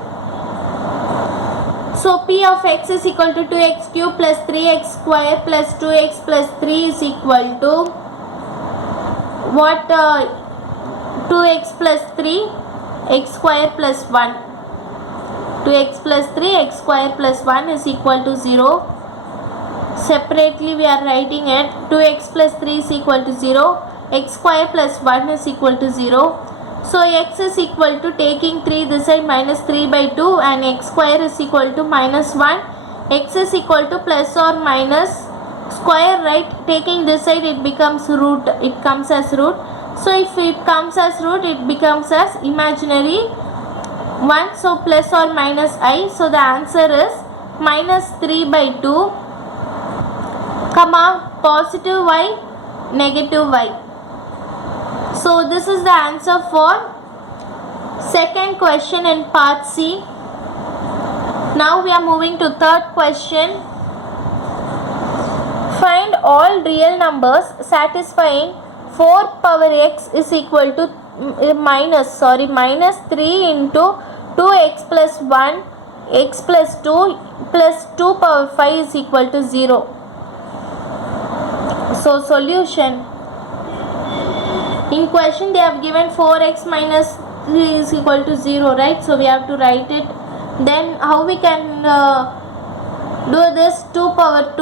So P of x is equal to 2x cube plus 3x square plus 2x plus 3 is equal to what? 2x plus 3 x square plus 1. 2x plus 3 x square plus 1 is equal to 0. Separately we are writing it. 2x plus 3 is equal to 0. X square plus 1 is equal to 0. So x is equal to, taking 3 this side, minus 3 by 2, and x square is equal to minus 1. X is equal to plus or minus square, right? Taking this side it becomes root. It comes as root. So if it comes as root, it becomes as imaginary 1. So plus or minus I. So the answer is minus 3 by 2, comma positive y, negative y. So this is the answer for second question in part C. Now we are moving to third question. Find all real numbers satisfying 4 power x is equal to minus 3 into 2x plus 1 x plus 2 plus 2 power 5 is equal to 0. So solution. In question they have given 4x minus 3 is equal to 0, right? So we have to write it. Then how we can do this? 2 power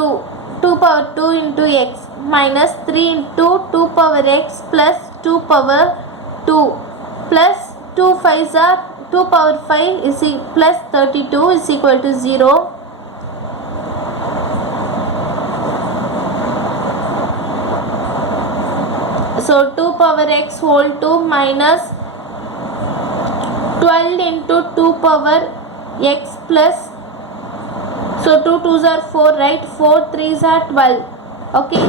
2 into x minus 3 into 2 power x plus 2 power 2 plus 2 5s are 2 power 5 is plus 32 is equal to 0. So 2 power x whole 2 minus 12 into 2 power x plus, so 2 2s are 4, right? 4 3s are 12. Okay,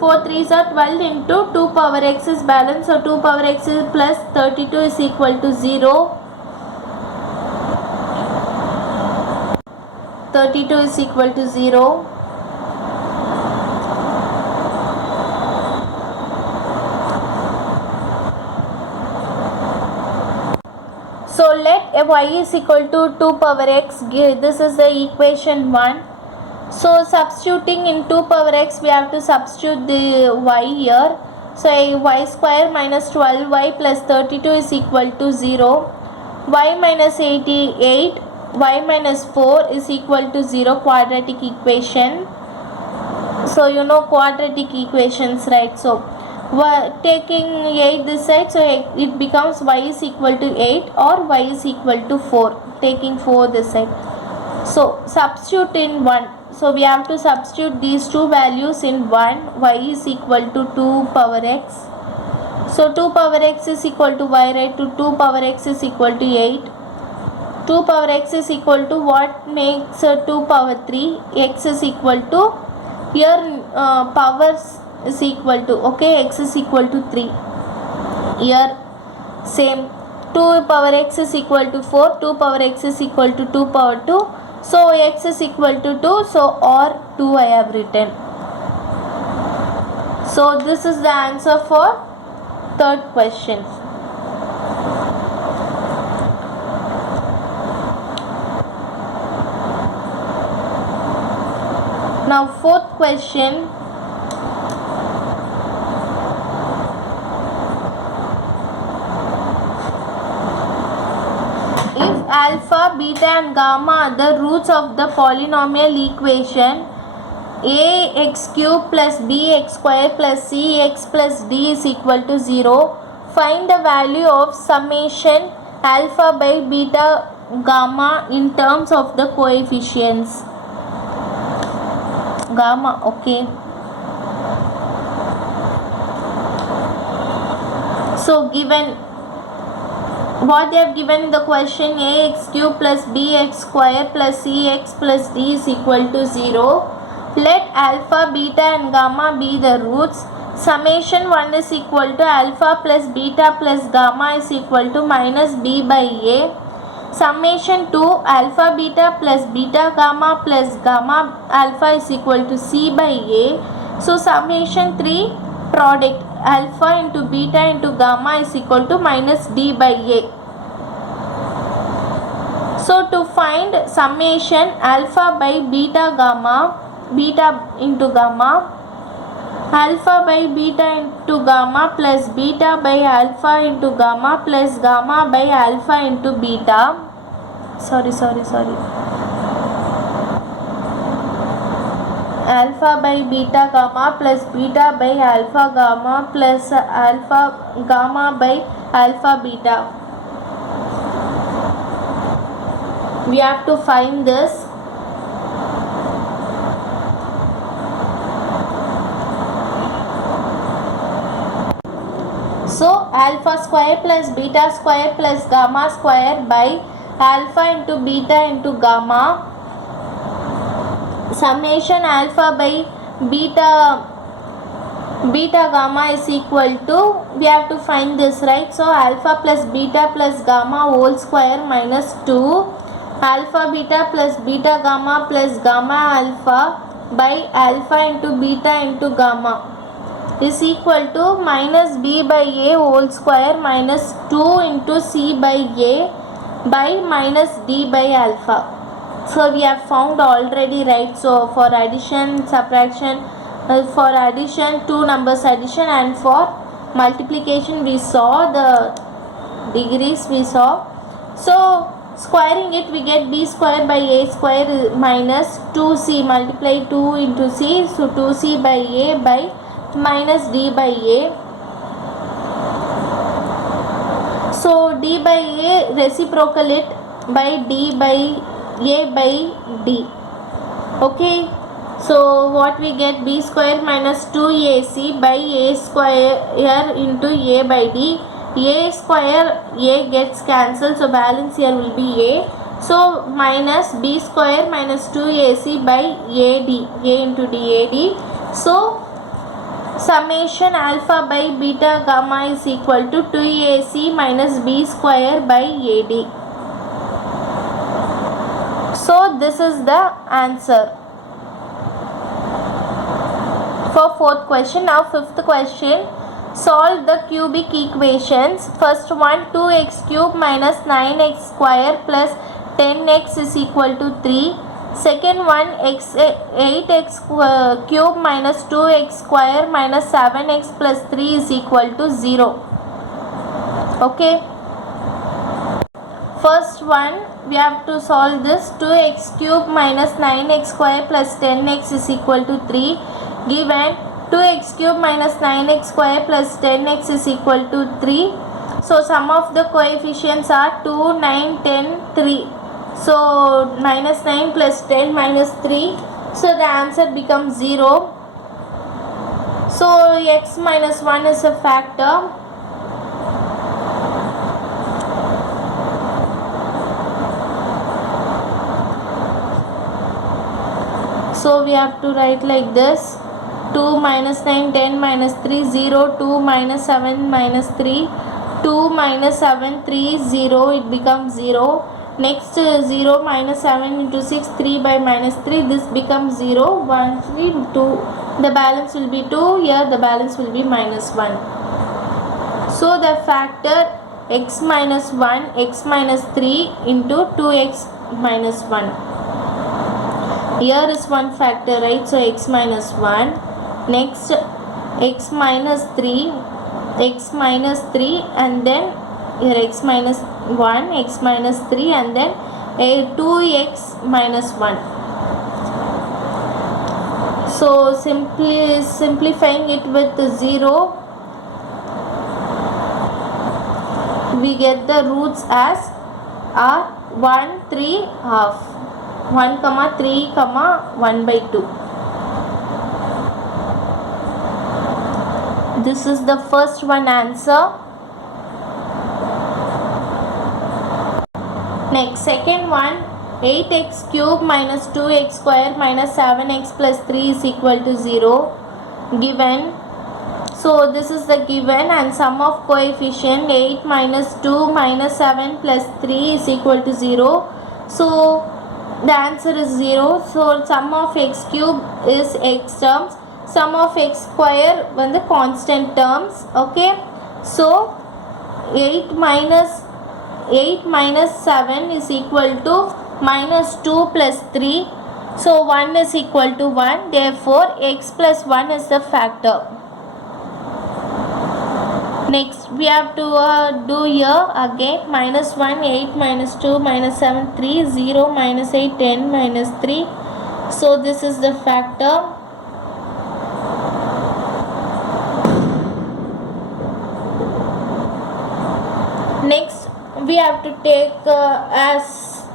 4 3s are 12 into 2 power x is balance. So 2 power x is plus 32 is equal to 0. 32 is equal to 0. So let y is equal to 2 power x. This is the equation 1. So substituting in 2 power x, we have to substitute the y here. So y square minus 12y plus 32 is equal to 0. Y minus 88, y minus 4 is equal to 0, quadratic equation. So you know quadratic equations, right? So taking 8 this side, so it becomes y is equal to 8 or y is equal to 4, taking 4 this side. So substitute in 1. So we have to substitute these two values in 1. Y is equal to 2 power x. So 2 power x is equal to y, right? To 2 power x is equal to 8. 2 power x is equal to what makes 2 power 3. X is equal to, here powers is equal to, okay, x is equal to 3. Here same, 2 power x is equal to 4, 2 power x is equal to 2 power 2. So x is equal to 2, so or 2 I have written. So this is the answer for third question. Now fourth question. If alpha, beta and gamma are the roots of the polynomial equation ax cube plus bx square plus cx plus d is equal to 0, find the value of summation alpha by beta gamma in terms of the coefficients. Gamma, okay. So given what they have given in the question, ax cube plus bx square plus cx plus d is equal to 0. Let alpha, beta and gamma be the roots. Summation 1 is equal to alpha plus beta plus gamma is equal to minus b by a. Summation 2 alpha beta plus beta gamma plus gamma alpha is equal to c by a. So summation 3 product alpha into beta into gamma is equal to minus d by a. So to find summation alpha by beta gamma, beta into gamma, alpha by beta into gamma plus beta by alpha into gamma plus gamma by alpha into beta. Alpha by beta gamma plus beta by alpha gamma plus alpha gamma by alpha beta. We have to find this. So alpha square plus beta square plus gamma square by alpha into beta into gamma. Summation alpha by beta gamma is equal to, we have to find this, right? So alpha plus beta plus gamma whole square minus 2 alpha beta plus beta gamma plus gamma alpha by alpha into beta into gamma is equal to minus b by a whole square minus 2 into c by a by minus d by alpha. So we have found already, right? So for addition, subtraction, for addition 2 numbers addition, and for multiplication we saw the degrees we saw. So squaring it we get b square by a square minus 2c, multiply 2 into c, so 2c by a by minus d by a. So d by a reciprocal it by d by a by d. Okay, so what we get, b square minus 2ac by a square into a by d. A square, a gets cancelled, so balance here will be a. So minus b square minus 2ac by ad, a into dad. So summation alpha by beta gamma is equal to 2ac minus b square by ad. So this is the answer for fourth question. Now fifth question, solve the cubic equations. First one, 2x cube minus 9x square plus 10x is equal to 3. Second one, 8x cube minus 2x square minus 7x plus 3 is equal to 0. Okay. First one, we have to solve this. 2x cube minus 9x square plus 10x is equal to 3. Given 2x cube minus 9x square plus 10x is equal to 3. So sum of the coefficients are 2, 9, 10, 3. So minus 9 plus 10 minus 3. So the answer becomes 0. So x minus 1 is a factor. So we have to write like this: 2 minus 9, 10 minus 3, 0, 2 minus 7 minus 3, 2 minus 7, 3, 0, it becomes 0. Next 0 minus 7 into 6, 3 by minus 3, this becomes 0, 1, 3, 2, the balance will be 2, here the balance will be minus 1. So the factor x minus 1, x minus 3 into 2x minus 1. Here is one factor, right? So x minus 1. Next x minus 3, and then here x minus 1, x minus 3, and then 2x minus 1. So simplifying it with 0, we get the roots as are 1, 3, half. 1, 3, 1 by 2. This is the first one answer. Next, second one, 8x cube minus 2x square minus 7x plus 3 is equal to 0 given. So this is the given, and sum of coefficient 8 minus 2 minus 7 plus 3 is equal to 0. So the answer is 0. So sum of x cube is x terms, sum of x square when the constant terms. Okay, so 8 minus 7 is equal to minus 2 plus 3. So 1 is equal to 1. Therefore x plus 1 is the factor. Next we have to do here again minus 1, 8 minus 2 minus 7, 3, 0 minus 8, 10 minus 3. So this is the factor. Next we have to take as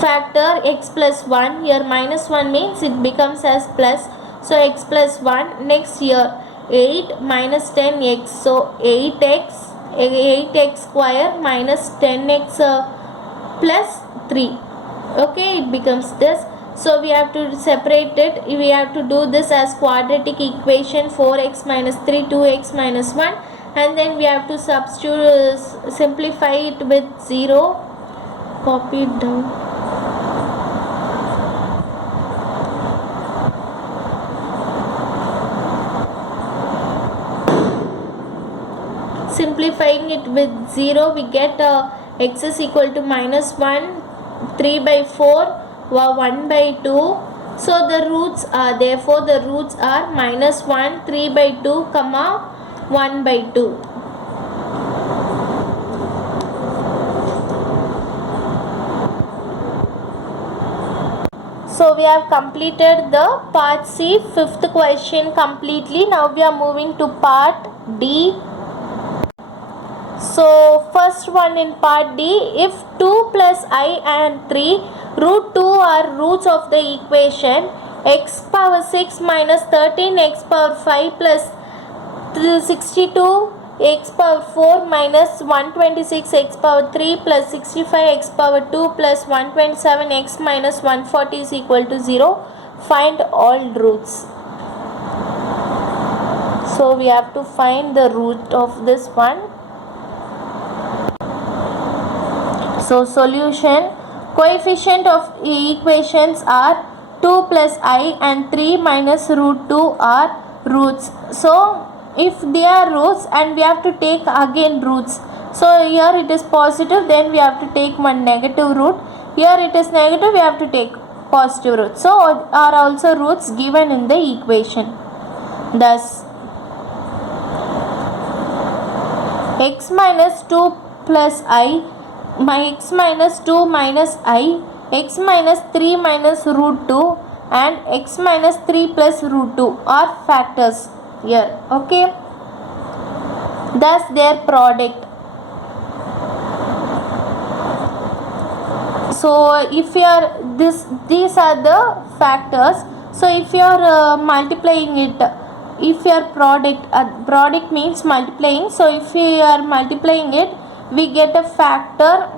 factor x plus 1. Here minus 1 means it becomes as plus, so x plus 1. Next here 8 minus 10x, so 8x square minus 10x plus 3. Okay, it becomes this. So we have to separate it. We have to do this as quadratic equation, 4x minus 3, 2x minus 1, and then we have to substitute, simplify it with 0. Copy it down. Simplifying it with 0, we get x is equal to minus 1, 3 by 4, 1 by 2. So the roots are, therefore the roots are minus 1, 3 by 2, 1 by 2. So we have completed the part C, fifth question completely. Now we are moving to part D. So first one in part D, if 2 plus I and 3 root 2 are roots of the equation x power 6 minus 13 x power 5 plus 62 x power 4 minus 126 x power 3 plus 65 x power 2 plus 127 x minus 140 is equal to 0. Find all roots. So we have to find the root of this one. So solution, coefficient of equations are 2 plus I and 3 minus root 2 are roots. So if they are roots and we have to take again roots. So here it is positive, then we have to take one negative root. Here it is negative, we have to take positive root. So are also roots given in the equation. Thus x minus 2 plus I, my x minus 2 minus I, x minus 3 minus root 2 and x minus 3 plus root 2 are factors here. Okay, thus their product. So if you are these are the factors. So if you are multiplying it, if your product means multiplying, so if we are multiplying it, we get a factor,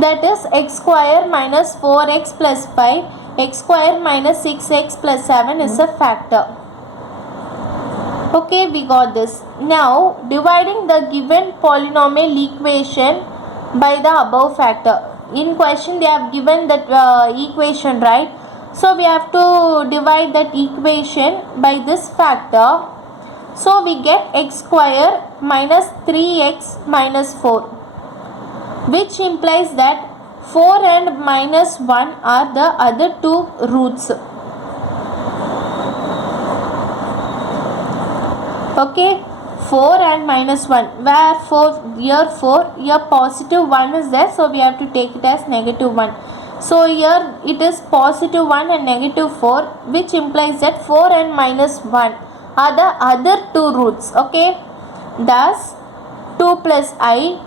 that is x square minus 4x plus 5, x square minus 6x plus 7 is a factor. Okay, we got this. Now dividing the given polynomial equation by the above factor. In question they have given that equation, right? So we have to divide that equation by this factor. So we get x square minus 3x minus 4, which implies that 4 and minus 1 are the other two roots. Okay, 4 and minus 1, where here positive 1 is there, so we have to take it as negative 1. So here it is positive 1 and negative 4, which implies that 4 and minus 1 are the other two roots. Okay, thus 2 plus I,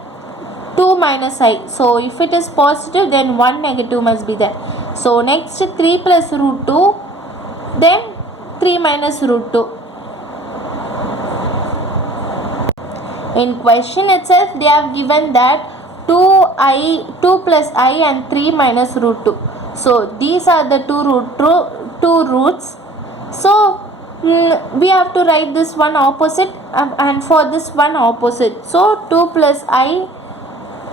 2 minus I. So if it is positive, then 1 negative must be there. So next 3 plus root 2, then 3 minus root 2. In question itself, they have given that 2 plus I and 3 minus root 2. So these are the two roots. So we have to write this one opposite and for this one opposite. So 2 plus I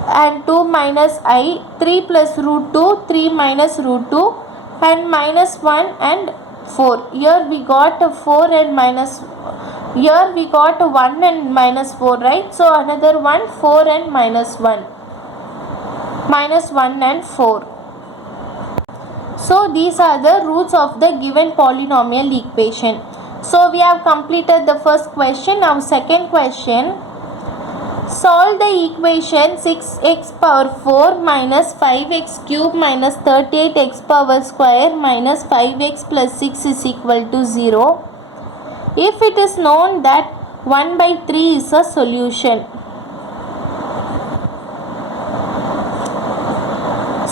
and 2 minus I, 3 plus root 2, 3 minus root 2, and minus 1 and 4. Here we got a 4 and minus, here we got a 1 and minus 4, right? So another one, 4 and minus 1. Minus 1 and 4. So these are the roots of the given polynomial equation. So we have completed the first question. Now second question. Solve the equation 6x power 4 minus 5x cube minus 38x power square minus 5x plus 6 is equal to 0. If it is known that 1 by 3 is a solution.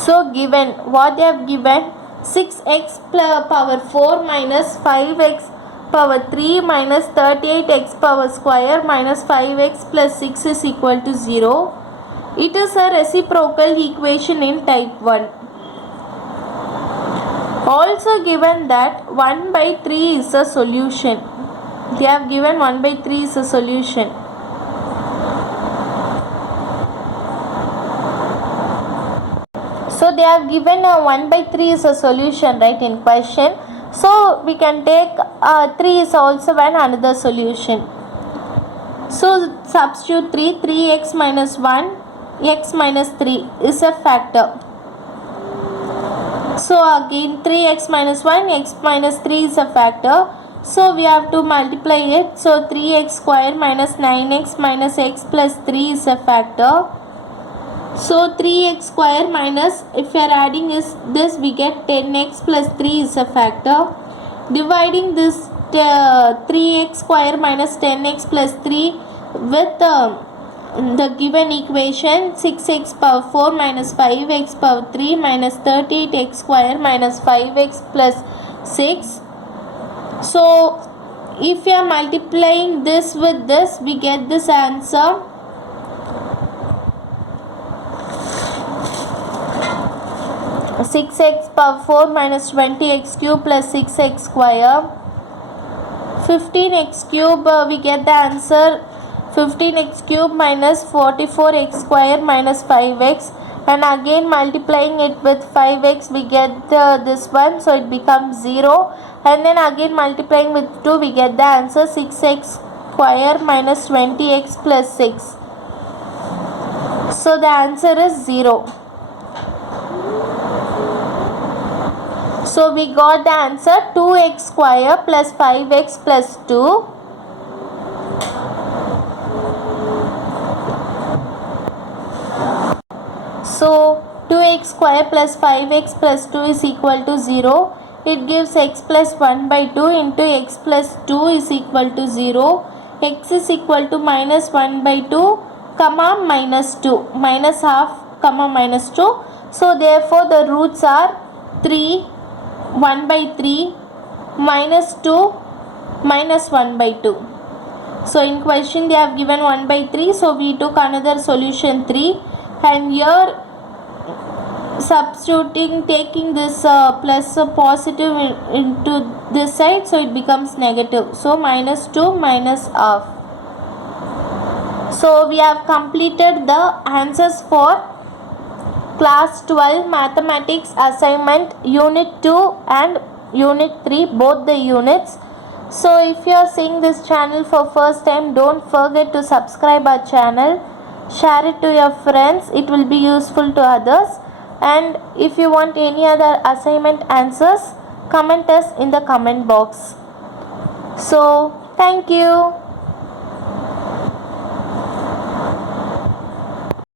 So given, what they have given, 6x power 4 minus 5x power 3 minus 38x power square minus 5x plus 6 is equal to 0. It is a reciprocal equation in type 1. Also given that 1 by 3 is a solution. They have given 1 by 3 is a solution. So they have given a 1 by 3 is a solution, right, in question. So we can take 3 is also another solution. So substitute 3x minus 1, x minus 3 is a factor. So again 3x minus 1, x minus 3 is a factor. So we have to multiply it. So 3x square minus 9x minus x plus 3 is a factor. So 3x square minus, if we are adding this we get 10x plus 3 is a factor. Dividing this 3x square minus 10x plus 3 with the given equation 6x power 4 minus 5x power 3 minus 38x square minus 5x plus 6. So if we are multiplying this with this, we get this answer. Six x power 4 minus 20x cube plus 6x square. 15x cube, we get the answer 15x cube minus 44x square minus 5x, and again multiplying it with 5x we get this one, so it becomes 0, and then again multiplying with 2 we get the answer 6x square minus 20x plus 6. So the answer is 0. So we got the answer 2x square plus 5x plus 2. So 2x square plus 5x plus 2 is equal to 0. It gives x plus 1 by 2 into x plus 2 is equal to 0. X is equal to minus 1 by 2 comma minus 2, minus half comma minus 2. So therefore the roots are 3, 1 by 3, minus 2, minus 1 by 2. So in question they have given 1 by 3, so we took another solution 3, and here substituting, taking this plus a positive into this side, so it becomes negative. So minus 2 minus half. So we have completed the answers for Class 12 Mathematics Assignment Unit 2 and Unit 3, both the units. So if you are seeing this channel for first time, don't forget to subscribe our channel, share it to your friends, it will be useful to others. And if you want any other assignment answers, comment us in the comment box. So thank you.